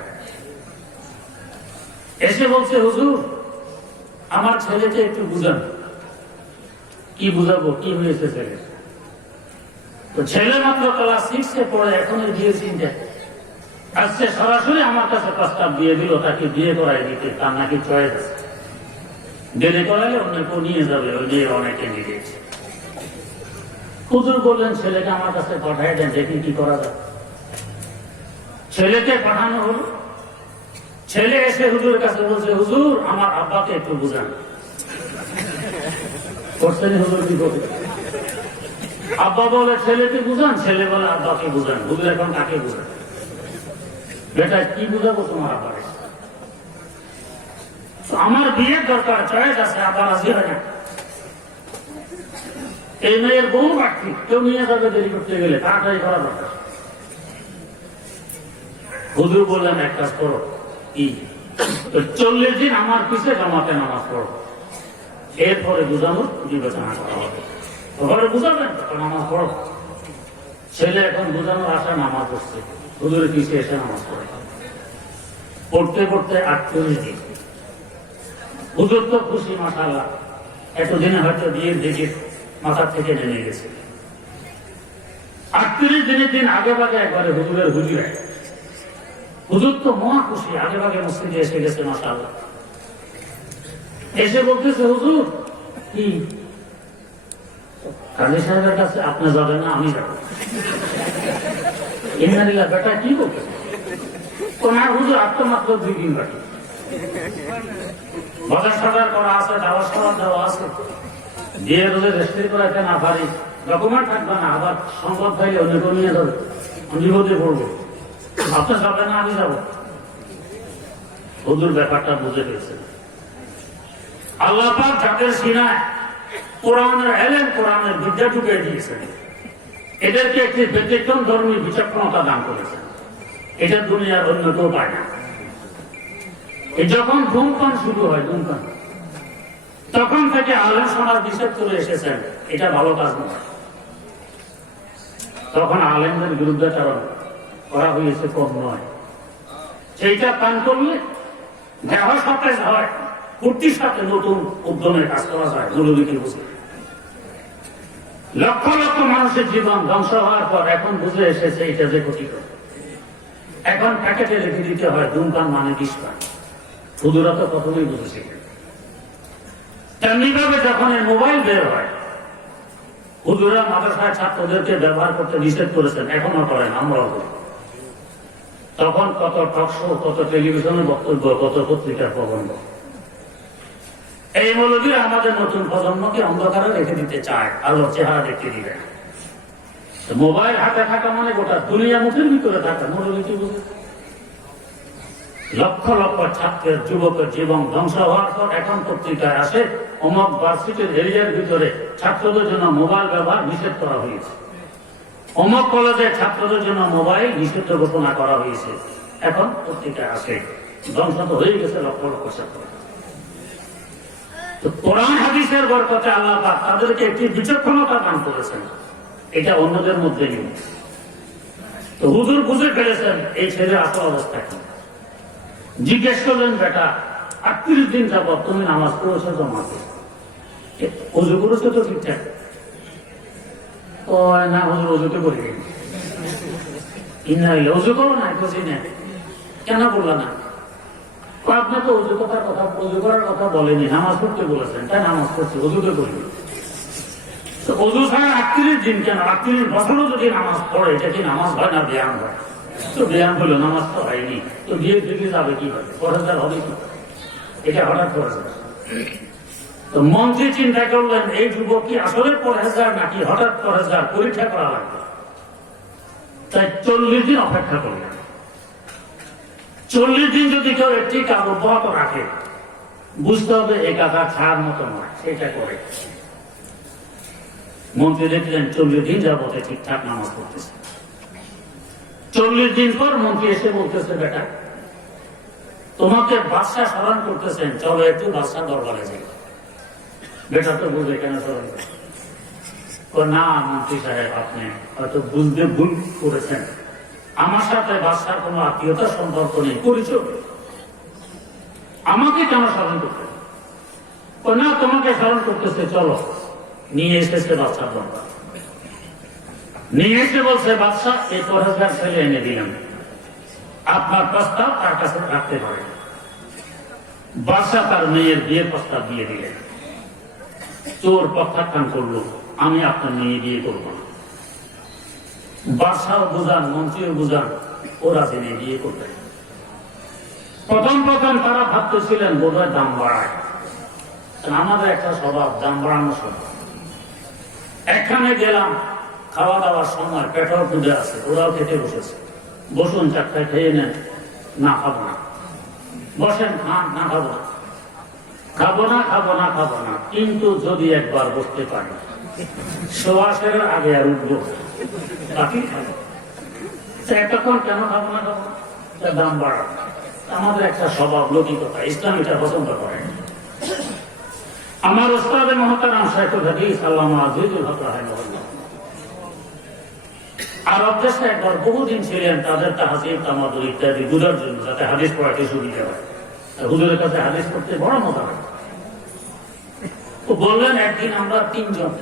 এসে বলছে, হুজুর আমার ছেলেকে একটু বুঝান। কি বুঝাবো, কি হয়েছে ছেলে? তো ছেলে মাত্র ক্লাস 6-এ পড়ে, এখন বিয়ে চিন্তা আসছে, সরাসরি আমার কাছে প্রস্তাব দিয়ে দিল তাকে বিয়ে করাই দিতে, তার নাকি চয়েস আছে, দেরি করালে অন্য কেউ নিয়ে যাবে, ওই নিয়ে অনেকে নিয়ে গেছে। হুজুর বললেন ছেলেকে আমার কাছে পাঠাই দেন, দেখি কি করা যায়। ছেলেকে পাঠানো হলো। ছেলে এসে হুজুরের কাছে বলছে, হুজুর আমার আব্বাকে একটু বুঝান। করছেন হুজুর কি করবে? আব্বা বলে ছেলেকে বুঝান, ছেলে বলে আব্বাকে বুঝান। হুজুর এখন কাকে বুঝান? বেটা কি বুঝাবো তোমার আব্বাকে? আমার বিয়ের দরকার, চয়েস আছে, আব্বা রাজি হয় না। এই মেয়ের বহু বাড়তি, কেউ নিয়ে যাবে দেরি করতে গেলে, তাড়াতাড়ি করা দরকার। হুজুর বললেন এক কাজ করো, কি 40 দিন আমার পিছে জামাতে নামাজ পড়ো, এরপরে বুঝানোর বিবেচনা করা হবে। ঘরে বুঝাবেন নামাজ পড়ো। ছেলে এখন বুঝানোর আশা নামাজ পড়ছে, হুজুরের পিছে এসে নামাজ পড়ে। পড়তে পড়তে 48 দিন। হুজুর তো খুশি, মাশাআল্লাহ, এতদিনে হয়তো বিয়ের দিকে মাথা থেকে নেমে গেছে। 38 দিনের দিন আগে ভাগে একবারে হুজুরের হুজুরে, হুজুর তো মহা খুশি, আগে ভাগে মসজিদে এসে গেছে, মাশাআল্লাহ। এসে বলতেছে, হুজুর কি কাজী সাহেবের কাছে আপনি যাবেন না, আমি যাবো। ইন্নালিল্লাহ, বেটা কি বলতে? না হুজুর, আর তো মাত্র 2 দিন বাকি, বাজার সাজার করা আছে, দাওয়া সালাদ দেওয়া আছে, দিয়ে রোজে রেজিস্ট্রি করাইতে না পারি, ডকুমেন্ট থাকবে না, আবার সংবাদ পাইলে অন্য কেউ নিয়ে যাবে, বিপদে পড়বো। আপনি যাবেন না, আমি যাবো। হুজুর ব্যাপারটা বুঝে পেয়েছে। আল্লাহ পাক যাদের সিনায় কোরআনের এলেন, কোরআনের বিদ্যা ঢুকিয়ে দিয়েছেন, এদেরকে একটি ব্যতিক্রম ধর্মী বিচক্ষণতা দান করেছেন। এটা দুনিয়ার অন্য কেউ পায় না। যখন ধূমপান শুরু হয়, ধূমপান, তখন থেকে আলেম সমাজ নিষেধ করে এসেছেন, এটা ভালো কাজ নয়। তখন আলেমদের বিরুদ্ধে কারণ করা হয়েছে কম নয়। সেইটা পান করলে দেহ সতেজ হয়, ফুর্তির সাথে নতুন উদ্যমের কাজ করা যায়। মূলনীতি বুঝে লক্ষ লক্ষ মানুষের জীবন ধ্বংস হওয়ার পর এখন বুঝে এসেছে এটা যে ক্ষতিকর। এখন প্যাকেটে রেখে দিতে হয় ধূমপান মানে বিষপান। হুজুরা তো প্রথমেই বুঝেছে। তেমনি ভাবে যখন এই মোবাইল বের হয়, হুজুরা মাদ্রাসায় ছাত্রদেরকে ব্যবহার করতে নিষেধ করেছেন, এখনো করেন, আমরাও করি। তখন কত টকশো, কত টেলিভিশনের বক্তব্য, কত পত্রিকার প্রবন্ধ। এই মৌলবীরা আমাদের নতুন প্রজন্মকে অন্ধকারে রেখে দিতে চায়, আল্লাহর চেহারা দেখতে দিবে। মোবাইল হাতে থাকা মানে গোটা দুনিয়া মুখের ভিতরে থাকা। মৌলবী কি বুঝে? লক্ষ লক্ষ ছাত্রের, যুবকের জীবন ধ্বংস হওয়ার পর এখন পত্রিকায় আসে অমক ভার্সিটির এরিয়ার ভিতরে ছাত্রদের জন্য মোবাইল ব্যবহার নিষেধ করা হয়েছে, অমক কলেজে ছাত্রদের জন্য মোবাইল নিষিদ্ধ ঘোষণা করা হয়েছে। এখন পত্রিকায় আসে, ধ্বংস তো হয়ে গেছে লক্ষ লক্ষ ছাত্র। তো কোরআন হাদিসের বরকতে আল্লাহ পাক তাদেরকে একটি বিচক্ষণতা দান করেছেন, এটা অন্যদের মধ্যে নেই। তো হুজুর বুঝে ফেলেছেন এই ছেলের আসল অবস্থা কি। জিজ্ঞেস করলেন, বেটা 38 দিন যাবত তুমি নামাজ পড়েছো জমাতে, অজু করেছো তো ঠিকঠাক? ও না হুজুর, অজু তো করি। ইন্নালিল্লাহ, অজু করো না? বুঝি না, কেন বললা না? আপনি তো অজু করার কথা বলেনি, নামাজ পড়তে বলেছেন, তাই নামাজ পড়ছে, অজু তো করি। তো অজু ছাড়া 38 দিন কেন? 38 বছরও যদি নামাজ পড়ে, এটা কি নামাজ হয় না ব্যায়াম হয়? তো ব্যায়াম হলো, নামাজ তো হয়নি, তো বিয়ের দিকে যাবে কি হবে? পরেজগার হবে কি? এটা হঠাৎ পরেজগার। তো মন্ত্রী চিন্তা করলেন, এই যুবক কি আসলে পরেজগার নাকি হঠাৎ পরেজগার, পরীক্ষা করা লাগবে। তাই 40 দিন অপেক্ষা করলেন। 40 দিন যদি কেউ একটি কাজ অব্যাহত রাখে, বুঝতে হবে এই কাজটা ছাড়ার মতো নয়, সেটা করে। মন্ত্রী দেখলেন 40 দিন যাবতে ঠিকঠাক নামাজ পড়তেছে। 40 দিন পর মন্ত্রী এসে বলতেছে, বেটা তোমাকে বাদশা স্মরণ করতেছেন, চলো একটু বাদশা দরবারে যাই। বেটা তো বুঝে কেন স্মরণ করে? না মন্ত্রী সাহেব, আপনি হয়তো বুঝতে ভুল করেছেন, আমার সাথে বাদশার কোন আত্মীয়তার সম্পর্ক নেই, পরিচয়। আমাকে কেন স্মরণ করতে? না তোমাকে স্মরণ করতেছে, চলো। নিয়ে এসেছে বাদশার দরবার, নিয়ে এসে বলছে, বাদশা এই পরেজগার ছেলে এনে দিলাম, আপনার প্রস্তাব তার কাছে রাখতে পারে। বাদশা তার মেয়ের বিয়ের প্রস্তাব দিয়ে দিলেন। চোর প্রত্যাখ্যান করলো, আমি আপনার মেয়ে বিয়ে করব না। বাদশাহ বুঝান, মন্ত্রীও বুঝান, ওরা তিনি বিয়ে করবেন। প্রথম তারা ভাবতেছিলেন বোধহয় দাম বাড়ায়। আমাদের একটা স্বভাব, দাম বাড়ানোর স্বভাব। এখানে গেলাম, খাওয়া দাওয়ার সময় পেটও খুঁজে আছে, ওরাও খেতে বসেছে। বসুন, চারটায় খেয়ে নেন। না, খাবো না। বসেন, খান। না, খাবো না। খাবো না। কিন্তু যদি একবার বসতে পারি, সোয়াশের আগে আর উঠবো বাকি খাবো। এতক্ষণ কেন খাবো না? দাম বাড়া আমাদের একটা স্বভাব, লৌকিকতা। ইসলাম এটা পছন্দ করে। আমার ওস্তাদে মুহতারাম শাইখুল হাদিস আল্লামা আজিজুল হক রাহিমাহুল্লাহ আরব দেশে একবার বহুদিন ছিলেন। তাদের তাহসিল তামাদুল ইত্যাদি বুঝার জন্য, যাতে হাদিস পড়াতে সুবিধা হয়। হুজুরের কাছে হাদিস পড়তে বড় মজা হয়। তো বললেন, একদিন আমরা 3 জন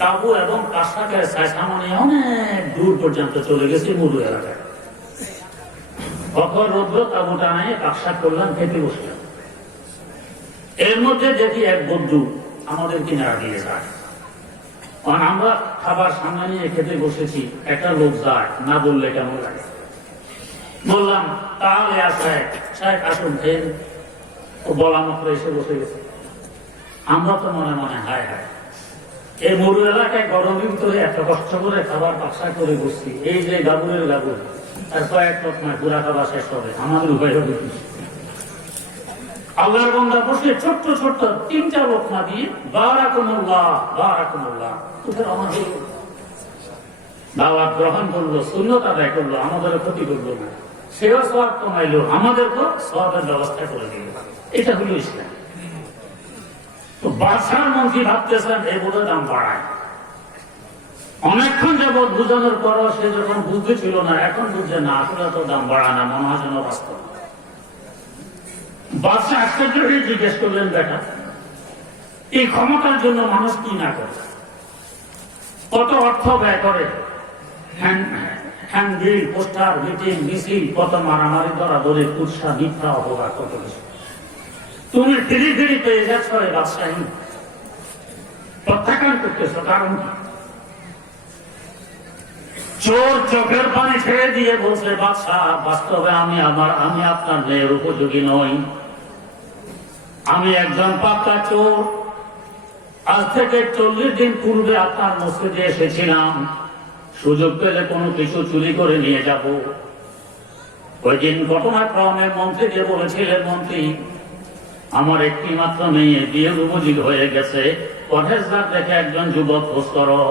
তাবু এবং কাশাকের সামনে অনেক দূর পর্যন্ত চলে গেছি, মরু এলাকায়। কখন রোদ্র তাবুটা নিয়ে কাকসা করলাম, খেতে বসলাম। এর মধ্যে দেখি এক বন্ধু আমাদের কিনারা দিয়ে যায়। কারণ আমরা খাবার সামনে নিয়ে খেতে বসেছি, একটা লোক যায়, না বললে কেমন লাগে। বললাম, তাহলে সাহেব আসুন খেয়ে। ও বলা মাত্র এসে বসে গেছে। আমরা তো মনে মনে হায় হায়, এই মরু এলাকায় গরমের ভিতরে এত কষ্ট করে খাবার পাকসা করে বসছি। এই যে গাবুরের গাবুর, আর কয়েক লোকমায় পুরা খাবার শেষ হবে, আমাদের উপায় হবে কি? আল্লাহর বান্দা বসে ছোট্ট 3টা লোকমা দিয়ে বারাকুমুল্লাহ দাওয়াত গ্রহণ করলো, সুন্নত আদায় করলো, আমাদের ক্ষতি করলো না। সেও সওয়াব কমাইলো, আমাদেরকেও সওয়াবের ব্যবস্থা করে দিল। এটা হলো ইসলাম। তো বাদশাহ মন্ত্রী ভাবতেছেন এই বোধ দাম বাড়ায়। অনেকক্ষণ যাবৎ বুঝানোর পরও সে যখন বুঝতে ছিল না, এখন বুঝছে না, আসলে তো দাম বাড়ায় না, মনে হয় যেন বাস্তব। বাদশাহ আশ্চর্য হয়ে জিজ্ঞেস করলেন, বেটা, এই ক্ষমতার জন্য মানুষ কি না করে, কত অর্থ ব্যয় করে, হ্যান্ডবিল, পোস্টার, মিটিং, মিছিল, কত মারামারি, দরাদরি, কুৎসা, মিথ্যা, অপবাদ, কত কিছু। তুমি ধীরে পেয়ে যাচ্ছ এই বাদশাহী, প্রত্যাখ্যান করতেছ, কারণ কি? চোর চোখের পানি ছেড়ে দিয়ে বলছে, বাদশাহ, বাস্তবে আমি আপনার মেয়ের উপযোগী নই। আমি একজন পাক্কা চোর। আজ থেকে 40 দিন পূর্বে আপনার মসজিদে এসেছিলাম, সুযোগ পেলে কোনো কিছু চুরি করে নিয়ে যাব। ওই দিন ঘটনাক্রমে মন্ত্রীকে বলেছিলেন, মন্ত্রী, আমার একটি মাত্র মেয়ে বিয়ের উপযোগী হয়ে গেছে, পরহেজগার দেখে একজন যুবক খোঁজ করো।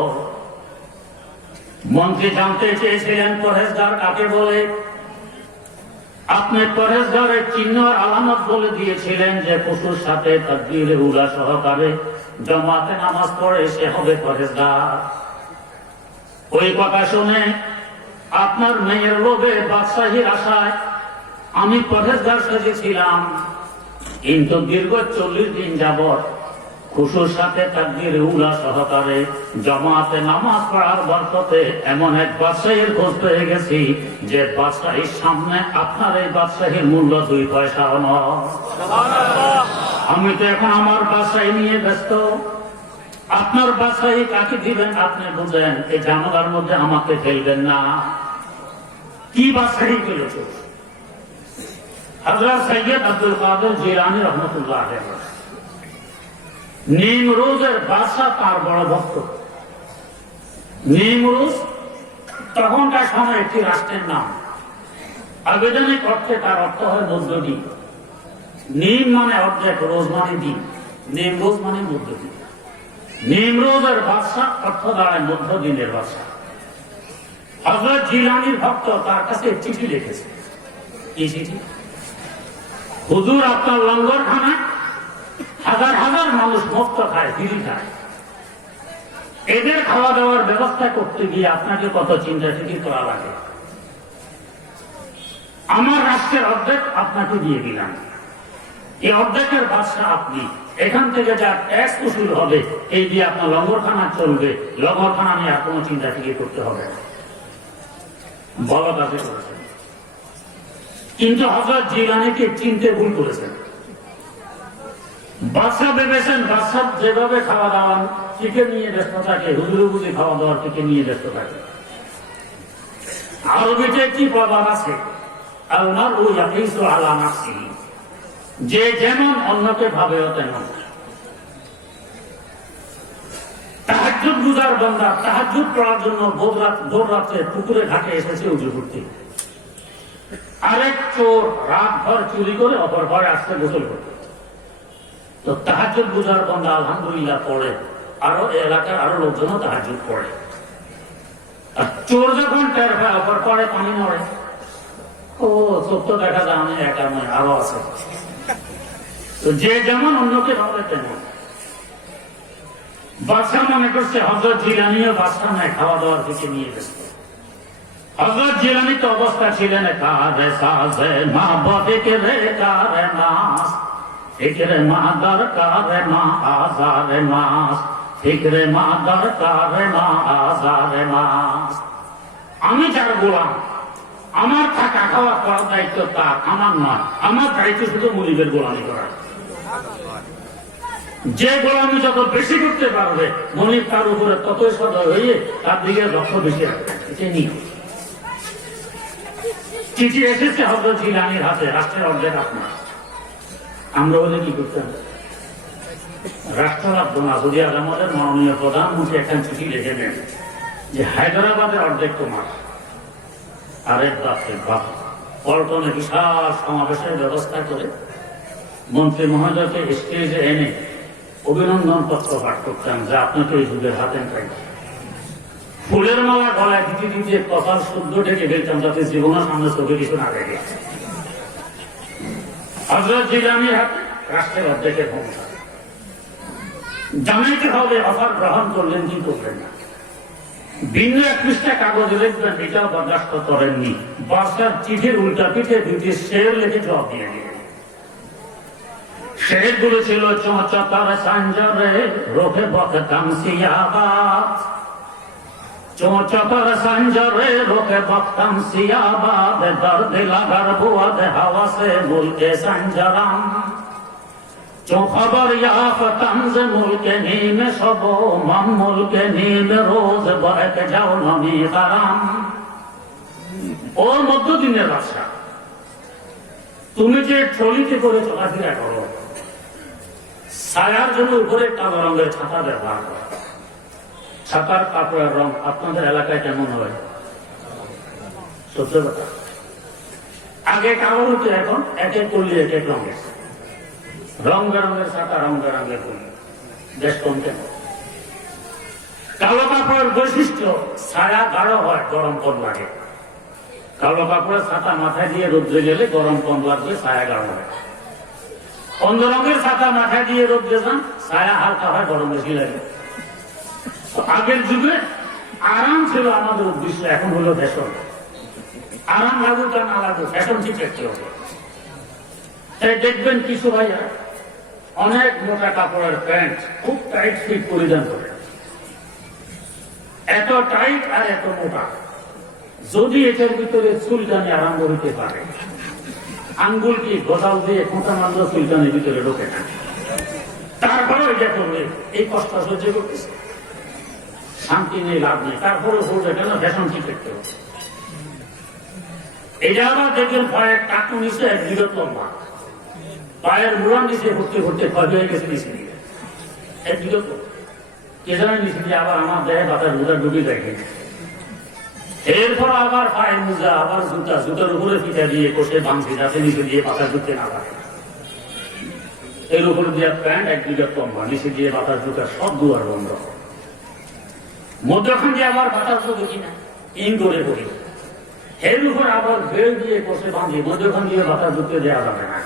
মন্ত্রী জানতে চেয়েছিলেন পরহেজগার কাকে বলে। আপনি পরহেজগারের চিহ্ন আলামত বলে দিয়েছিলেন যে পশুর সাথে তাকবীরে উলা সহকারে জামাতে নামাজ পড়ে সে হবে পরহেজগার। ওই কথা শুনে আপনার মেয়ের লোভে, বাদশাহীর আশায় আমি পরহেজগার সেজেছিলাম, কিন্তু দীর্ঘ 40 দিন যাবৎ খুশুর সাথে তাকবীরে উলা সহকারে জামাতে নামাজ পড়ার বরকতে এমন এক বাদশাহীর খোঁজ পেয়ে গেছি যে বাদশাহীর সামনে আপনার এই বাদশাহীর মূল্য 2 পয়সাও নয়। আমি তো এখন আমার বাদশাহী নিয়ে ব্যস্ত। আপনার বাদশাহী কাকে দিবেন আপনি বুঝেন, এই জানালার মধ্যে আমাকে ফেলবেন না। কি বাদশাহী পেয়েছ? হযরত সৈয়দ আব্দুল কাদের জিলানী রহমতুল্লাহ আলাইহি, নিমরুজের বাদশা তার বড় ভক্ত। নিমরুজ তখনকার সময় একটি রাষ্ট্রের নাম। আবেদনিক অর্থে তার অর্থ হয় মধ্যদ্বীপ। নিম মানে অর্ধেক, রোজ মানে দ্বীপ, নিমরুজ মানে মধ্যদ্বীপ। নিমরুজের বাদশা অর্থ দাঁড়ায় মধ্যদিনের বাদশা। হযরত জিলানীর ভক্ত তার কাছে চিঠি লিখেছে। কি চিঠি? হুজুর, আপনার লঙ্গরখানা হাজার মানুষ মুক্ত খায়, বিড়ি খায়। এদের খাওয়া দাওয়ার ব্যবস্থা করতে গিয়ে আপনাকে কত চিন্তা ফিকির করা লাগে। আমার রাষ্ট্রের অর্ধেক আপনাকে দিয়ে দিলাম, এই অর্ধেকের বাদশা আপনি। এখান থেকে যা ট্যাক্স উসুল হবে এই দিয়ে আপনার লঙ্গরখানা চলবে। লঙ্গরখানা নিয়ে আর কোনো চিন্তা ফিকির করতে হবে না। বলা কাজে করেছেন, কিন্তু হযরত জিলানীকে চিনতে ভুল করেছেন। বাদশা ভেবেছেন বাদশা যেভাবে খাওয়া দাওয়া থেকে নিয়ে ব্যস্ত থাকে, হুজুরে বুঝি খাওয়া দাওয়ার থেকে নিয়ে ব্যস্ত থাকে। আরবিতে একটি প্রবাদ আছে, আলমারউ ইয়াকিসু আলা নাফসিহি, যে যেমন অন্যকে ভাবেও তেমন। তাহাজ্জুদ গুজার বান্দা তাহাজ্জুদ পড়ার জন্য ভোর রাত্রে পুকুরে ঘাটে এসেছে উজু করতে। আরেক চোর রাত ভর চুরি করে অপর ঘরে আসতে গোসল করতে। তো তাহাজ্জুদ গুজার বান্দা আলহামদুলিল্লাহ পড়ে, আরো এলাকার আরো লোকজনও তাহাজ্জুদ পড়ে। আর চোর যখন টের পায় অপর পরে পানি নড়ে, ও চোর তো দেখা যায় আমি একা নয়, আরো আছে। তো যে যেমন অন্যকে ভাবে তেমন। বাদশা মনে করছে হযরত জিলানীও বাদশা নয়, খাওয়া দাওয়ার থেকে নিয়ে গেছে। হযরত জিলানী তো অবস্থা ছিলেন কারে সাজে মা বদিকে রে কারে নাস, ফিকরে মা দরকারে মা আজারে নাস, ফিকরে মা দরকারে মা আজারে নাস। আমি যার গোলাম, আমার থাকা খাওয়া করার দায়িত্ব তার, আমার নয়। আমার দায়িত্ব শুধু মুনিবের গোলামি করা। যে গোলামি যত বেশি করতে পারবে মনিব তার উপরে ততই সদয় হয়ে তার দিকে লক্ষ্য বেশি রাখবে। চিঠি এসেছে হযরত জিলানীর হাতে, রাষ্ট্রের অর্ধেক আপনার। আমরা বলে কি করতাম, রাষ্ট্র রাখবো না, যদি আমাদের মাননীয় প্রধানমন্ত্রী একটা চিঠি লিখে দেন যে হায়দ্রাবাদের অর্ধেক তোমার। আরে বাপরে বাপ, পল্টনে বিশাল সমাবেশের ব্যবস্থা করে মন্ত্রী মহোদয়কে স্টেজে এনে অভিনন্দন পত্র পাঠ করতাম যে আপনাকে এই যুগের হাতে পাই। ফুলের মালা গলায় দিতে দিতে কপাল শুদ্ধ ঢেকে ফেলতাম যাতে জীবনের সামনে চোখে কিছু না দেখে। হযরত জিলানীর হাতে রাষ্ট্রের অর্ধেকের ক্ষমতা। জানাইতে হবে অফার গ্রহণ করলেন কি করলেন না। ভিন্ন এক পৃষ্ঠা কাগজে লিখবেন, এটাও বরদাস্ত করেননি। বাদশার চিঠির উল্টা পিঠে দুটি শের লিখে জবাব দিয়ে দিলেন। শের গুলো ছিল চৌচতার সাঞ্জরে রোখে বকতাম সিয়াবাদ, চৌচতার সাঞ্জরে রোখে বকতাম সিয়াবাদ, দর্দ লাগার বুয়াদ হাওয়া সে মুলকে সঞ্জরাম, চো খবর ইয়াফতাম যে মুলকে নীমে সব মাম মুলকে নীমে রোজ বরকে যাও নমি কারাম। ও মধ্যদিনের বাদশা, তুমি যে ট্রলিতে করে চলাফেরা করো, ছায়ার জন্য উপরে কালো রঙের ছাতা ব্যবহার করো। ছাতার কাপড়ের রং আপনাদের এলাকায় কেমন হয়? সত্য কথা, আগে কালো হতো, এখন এক এক করলে এক এক রঙের। রং বেরঙের ছাতা, রং বেরঙের করলে বেশ কম কেন? কালো কাপড়ের বৈশিষ্ট্য, ছায়া গাঢ় হয়, গরম কম লাগে। কালো কাপড়ের ছাতা মাথায় দিয়ে রোদ্রে গেলে গরম কম লাগবে, ছায়া গাঢ় হয়। অন্য রঙের ছাতা মাথায় দিয়ে রোদ্রে যান, ছায়া হালকা হয়, গরম বেশি লাগে। আগের যুগে আরাম ছিল আমাদের উদ্দেশ্য, এখন হলো ফ্যাশন। আরাম লাগুক আর না লাগুক, ফ্যাশন ঠিক রাখতে হবে। তাই দেখবেন কিছু ভাইয়া অনেক মোটা কাপড়ের প্যান্ট খুব টাইট ফিট পরিধান করে, এত টাইট আর এত মোটা, যদি এটার ভিতরে চুলকানি আরম্ভ হইতে পারে, আঙ্গুল কি গোটাল দিয়ে খোঁটা মারল চুলকানির ভিতরে ঢোকে না, তারপরে এটা করবে, এই কষ্ট সহ্য করতেছে, শান্তি নেই, লাভ নেই, তারপরে করবে কেন? ফ্যাশন ঠিক রাখতে হবে। এটা আবার দেখবেন ভয়ের টাকু নিচে এক বিগত লম্বা, পায়ের মুড়ার নিচে ঘুরতে ঘুরতে ক্ষয় হয়ে গেছে নিচে দিয়ে এক বিগত কে জানে নিচে দিয়ে আবার আমার দেহে বাতাস জুতা ডুবি যায়। এরপর আবার পায়ের মোজা, আবার জুতা, জুতার উপরে ফিটা দিয়ে কষে বাঁধছে যাতে নিচে দিয়ে বাতাস ঢুকতে না পারে। এর উপরে দিয়ে প্যান্ট এক বিগত লম্বা, নিচে দিয়ে বাতাস জুতা সব দুয়ার বন্ধ। মধ্যখান দিয়ে আবার বাতাস ঢুকে কিনা ইন করে পড়ি, এর উপর আবার বেল দিয়ে কষে বাঁধি, মধ্যখান দিয়ে বাতাস ঢুকতে দেওয়া যাবে না।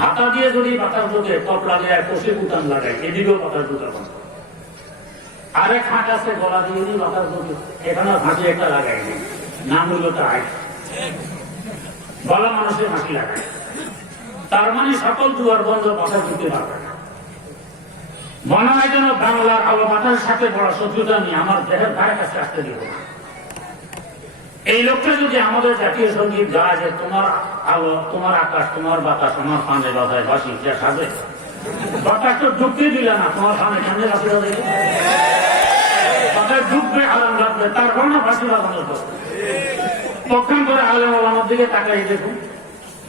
হাতা দিয়ে যদি বাতাস ঢুকে টপ লাগে, কষে বুতান লাগাই, এদিকেও বাতাস ঢুকা বন্ধ। আরেক হাঁট আছে গলা দিয়ে দিই বাতাস ঢুকে, এখানে হাঁটি একটা লাগাই দিই, নাম হইল তাই গলা মানুষের হাঁটি লাগায়। তার মানে সকল দুয়ার বন্ধ, বাতাস ঢুকতে পারবে না। মনে হয় যেন বাংলার আলো বাতাসের সাথে বড় শত্রুতা নিয়ে আমার দেহের ধারে কাছে আসতে দিব না। এই লোকটা যদি আমাদের জাতীয় সঙ্গীত গায় যে তোমার আলো, তোমার আকাশ, তোমার বাতাস, আমার পানে বাজায় বাসি, যা সাজে, বাতাস তো ঢুকতে দিলে না, তোমার সামনে সামনে রাশি বাজাইলে বাতাস ঢুকবে, আরাম লাগবে, তারপর না ফাঁসি বাজানোর পর তখন করে আলেম আমার দিকে তাকাই দেখুন,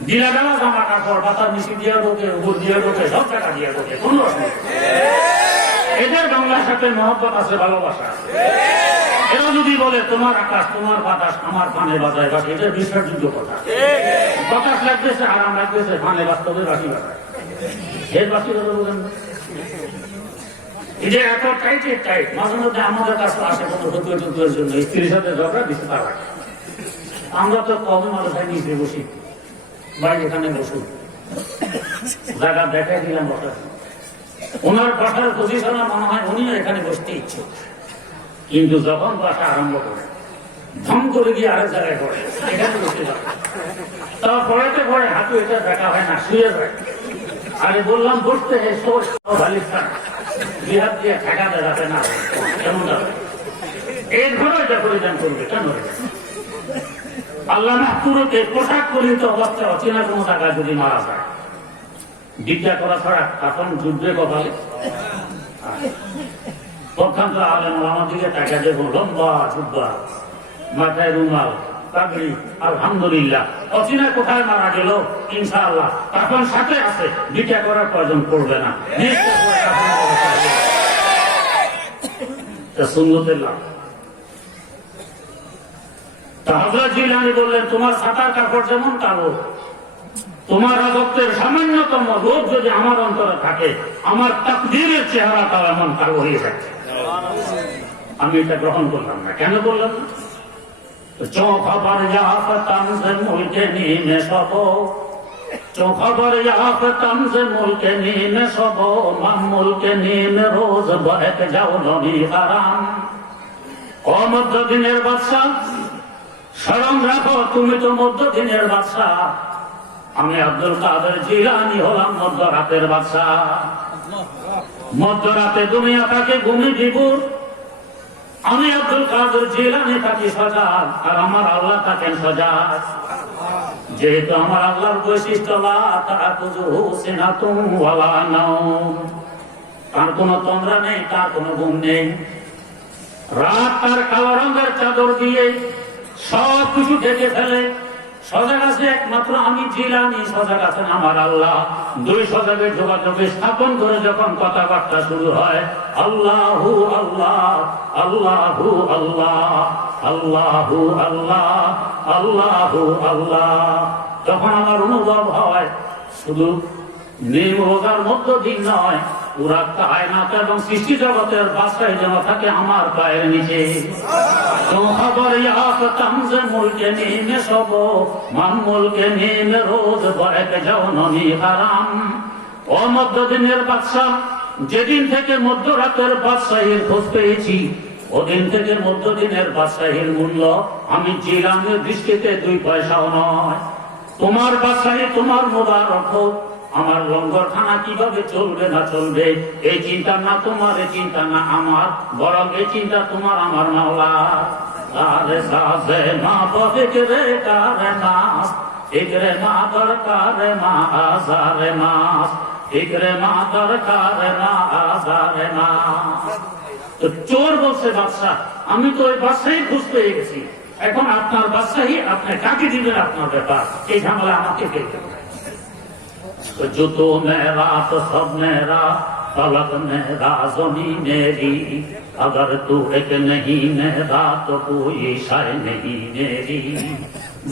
দিলা গেলা জামা কাপড় বাতার নিচে দিয়ে ঢোকে, উপর দিয়ে ঢোকে, সব টাকা দিয়ে ঢোকে, কোন অসুবিধা। এদের বাংলার সাথে মহব্বত আছে, ভালোবাসা আছে। এরা যদি বলে তোমার আকাশ তোমার বাতাস আমার ফানে বাজায় বাসি, এটা বিশ্বাসযোগ্য কথা। বাতাস লাগতেছে, আরাম লাগতেছে, ফানে বাস্তবে বাসি বাজায়, এর বাসি বাজায় বলেন না। এটা এত টাইট মাঝে মধ্যে আমাদের কাছে আসে কোনো টুকুয়ের জন্য, স্ত্রীর সাথে ঝগড়া দিতে পারে। আমরা তো কমে মাথায় নিচে বসি, ভাই এখানে বসুন, জায়গা দেখাই দিলাম বসার। ওনার বসার পজিশনে মনে হয় উনিও এখানে বসতে ইচ্ছুক, কিন্তু যখন বসা আরম্ভ করে ধম করে গিয়ে আরেক জায়গায় পড়ে, এখানে বসতে পারে। তারপরেতে পরে হাঁটু এটা দেখা হয় না, শুয়ে যায়। আরে বললাম বসতে, বিহার দিয়ে ঠেকা দেখাতে না, কেমন এরপরে এটা পরিধান করবে কেন? আল্লাহ মাহফুরকে পোশাক পরিহিত অবস্থায় অচেনা কোনো জায়গায় যদি মারা যায়, বিদ্যা করা ছাড়া এখন যুদ্ধে কপালে পক্ষান্ত আলেম আমার দিকে টাকা দেবো, লম্বা জুব্বা, মাথায় রুমাল, পাগড়ি, আলহামদুলিল্লাহ। অচেনা কোথায় মারা গেল ইনশাআল্লাহ তখন সাথে আছে, বিদ্যা করার প্রয়োজন পড়বে না, সুন্নতের লাভ। হযরত জিলানী বললেন তোমার ছাতার কাপড় যেমন কালো, তোমার রাজত্বের সামান্যতম রোগ যদি আমার অন্তরে থাকে, আমার তাকদীরের চেহারাটাও এমন কালো হয়ে যাচ্ছে। আমি এটা গ্রহণ করলাম না। কেন বললাম না? চৌখবর ইয়াফতামজে মুলকে নিমে সব, চৌখবর ইয়াফতামজে মুলকে নিমে সব, মামুলকে নিমে রোজ বহেক যাও নবী হারাম। ও মধ্যদিনের বাদশা স্মরণ রাখো, তুমি তো মধ্যদিনের বাদশা, আমি আব্দুল কাদের জিলানী হলাম মধ্যরাতের বাদশা। মধ্যরাতে দুনিয়া থাকে ঘুমি দিবুর, আমি আব্দুল কাদের জিলানী থাকি সজাগ, আর আমার আল্লাহ থাকেন সজাগ। যেহেতু আমার আল্লাহর বৈশিষ্ট্য তার কোনো তন্দ্রা নেই, তার কোনো ঘুম নেই। রাত তার কালো রঙের চাদর দিয়ে সব কিছু ঢেকে ফেলে। সজাগ আছে একমাত্র আমি জিলানী, সজাগ আছেন আমার আল্লাহ। দুই সজাগের যোগাযোগে স্থাপন করে যখন কথাবার্তা শুরু হয়, আল্লাহু আল্লাহ, আল্লাহু আল্লাহ, আল্লাহু আল্লাহ, আল্লাহু আল্লাহ, তখন আমার অনুভব হয় শুধু নিম রোজার মধ্য দিন নয়, পুরা কায়নাত এবং সৃষ্টি জগতের বাসায় যেন থাকে আমার পায়ের নিচে। খবর ইয়াফতামজে মুলকে নিমে সব, মামুলকে নিমে রোজ বহেক যাও নবী হারাম। ও মধ্যদিনের বাদশা, যেদিন থেকে মধ্যরাতের বাদশাহীর খোঁজ পেয়েছি, ওদিন থেকে মধ্যদিনের বাদশাহীর মূল্য আমি জিলানীর দৃষ্টিতে 2 পয়সাও নয়। তোমার বাদশাহী তোমার মোবারক হোক, আমার লঙ্গরখানা কিভাবে চলবে না চলবে এই চিন্তা না তোমার, এই চিন্তা না আমার, বরং এই চিন্তা তোমার আমার মাওলা। আরে সাজে মা বলে রে কারে মাস, ইগরে মা দরকারে মা আজারে মাস, ইগরে মা দরকারে মা আজারে মাস। তো চোর বলছে বাদশা, আমি তো ওই বাদশাহী খুঁজ পেয়ে গেছি, এখন আপনার বাদশাহী আপনি কাকে দিবেন আপনার ব্যাপার, এই ঝামেলা আমাকে পেতে হবে। जो तो मेरा तो सब मेरा, फलक मेरा ज़मीन मेरी, अगर तू एक नहीं मेरा तो कोई शय नहीं मेरी।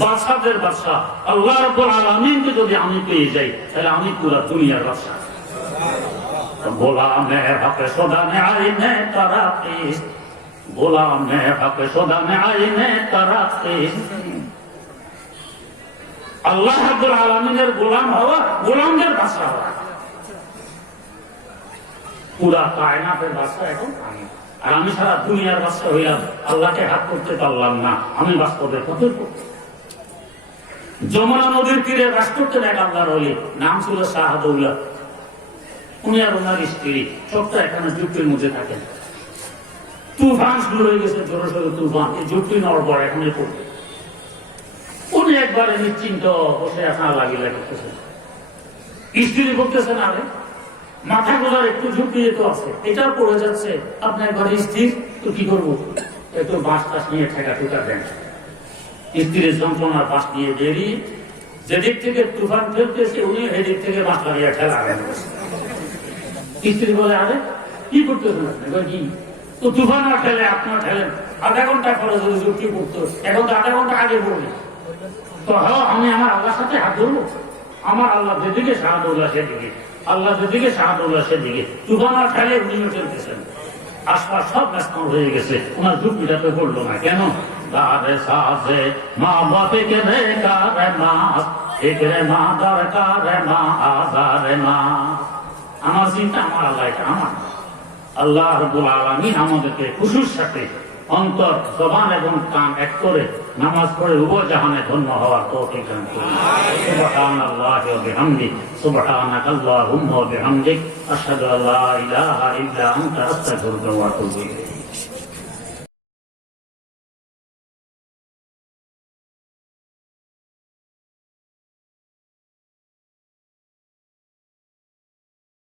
বাদশাদের বাদশা আল্লাহ রাব্বুল আলামিনকে যদি আমি পেয়ে যাই, তাহলে আমি পুরো দুনিয়ার বাদশা। গোলামে হক সদা মে আইনে তারাকি, গোলামে হক সদা মে আইনে তারাকি। আল্লাহ রাব্বুল আলামিনের গোলাম হওয়া, গোলামদের বাদশা হওয়া, পুরা কায়নাতের বাদশা এখন আমি। আর আমি সারা দুনিয়ার বাদশা হইলাম, আল্লাহকে হাত করতে পারলাম না, আমি বাস্তবে কত। যমুনা নদীর তীরে বাস করতেন এক আল্লাহর ওলি, নাম ছিল শাহদৌলা। উনি আর ওনার স্ত্রী সবটা এখানে জুটির মধ্যে থাকেন। তুফান শুরু হয়ে গেছে, জোরে সোরে তুফান, এই জুটি নড়বড় এখানে পড়বে। উনি একবারে নিশ্চিন্ত বসে আসা লাগিয়ে লাগতেছেন, স্ত্রী বলতেছেন আরে মাথা গোলার একটু ঝুঁকি তো আছে, এটা পড়ে যাচ্ছে, আপনার ঘরে স্থির, তো কি করবো, একটু বাঁশ টাস নিয়ে ঠেকা টুকা দেন। স্ত্রীর যন্ত্রণার বাঁশ নিয়ে বেরিয়ে যেদিক থেকে তুফান ফেলতেছে উনি এদিক থেকে বাঁশ লাগিয়ে ঠেলা দেন। স্ত্রী বলে, আরে কি করতেছেন আপনি? কি তো তুফান আর ঠেলে আপনার ঠেলেন, আধা ঘন্টা পরে যদি যুক্তি করতো, এখন তো আধা ঘন্টা আগে পড়বে। তো হ্যাঁ, আমি আমার আল্লাহর সাথে হাত ধরবো, আমার আল্লাহ যেদিকে শাহাদুল্লাহ সেদিকে, আল্লাহ যেদিকে শাহাদুল্লাহ সেদিকে, তুফান আর ঠেলে উনিও চলতেছেন। আশপাশ সব ব্যস্ত হয়ে গেছে, ওনার যুক্তিটা তো করলো না। কেন? দারে সাজে মা বাপে কে বেকারে মা, একরে মা দরকারে মা, আজারে মা। আমার চিন্তা আমার আল্লাহ, এটা আমার আল্লাহ রাব্বুল আলামিন আমাদেরকে খুশুর সাথে অন্তর, জবান এবং কান এক করে নামাজ পড়ে উভয় জাহানে ধন্য হওয়ার তৌফিক দান করুন। সুবহানাল্লাহি ওয়া বিহামদিহি, সুবহানাকাল্লাহুম্মা ওয়া বিহামদিক, আশহাদু আল্লা ইলাহা ইল্লা আনতা, আস্তাগফিরুকা ওয়া আতুবু ইলাইক।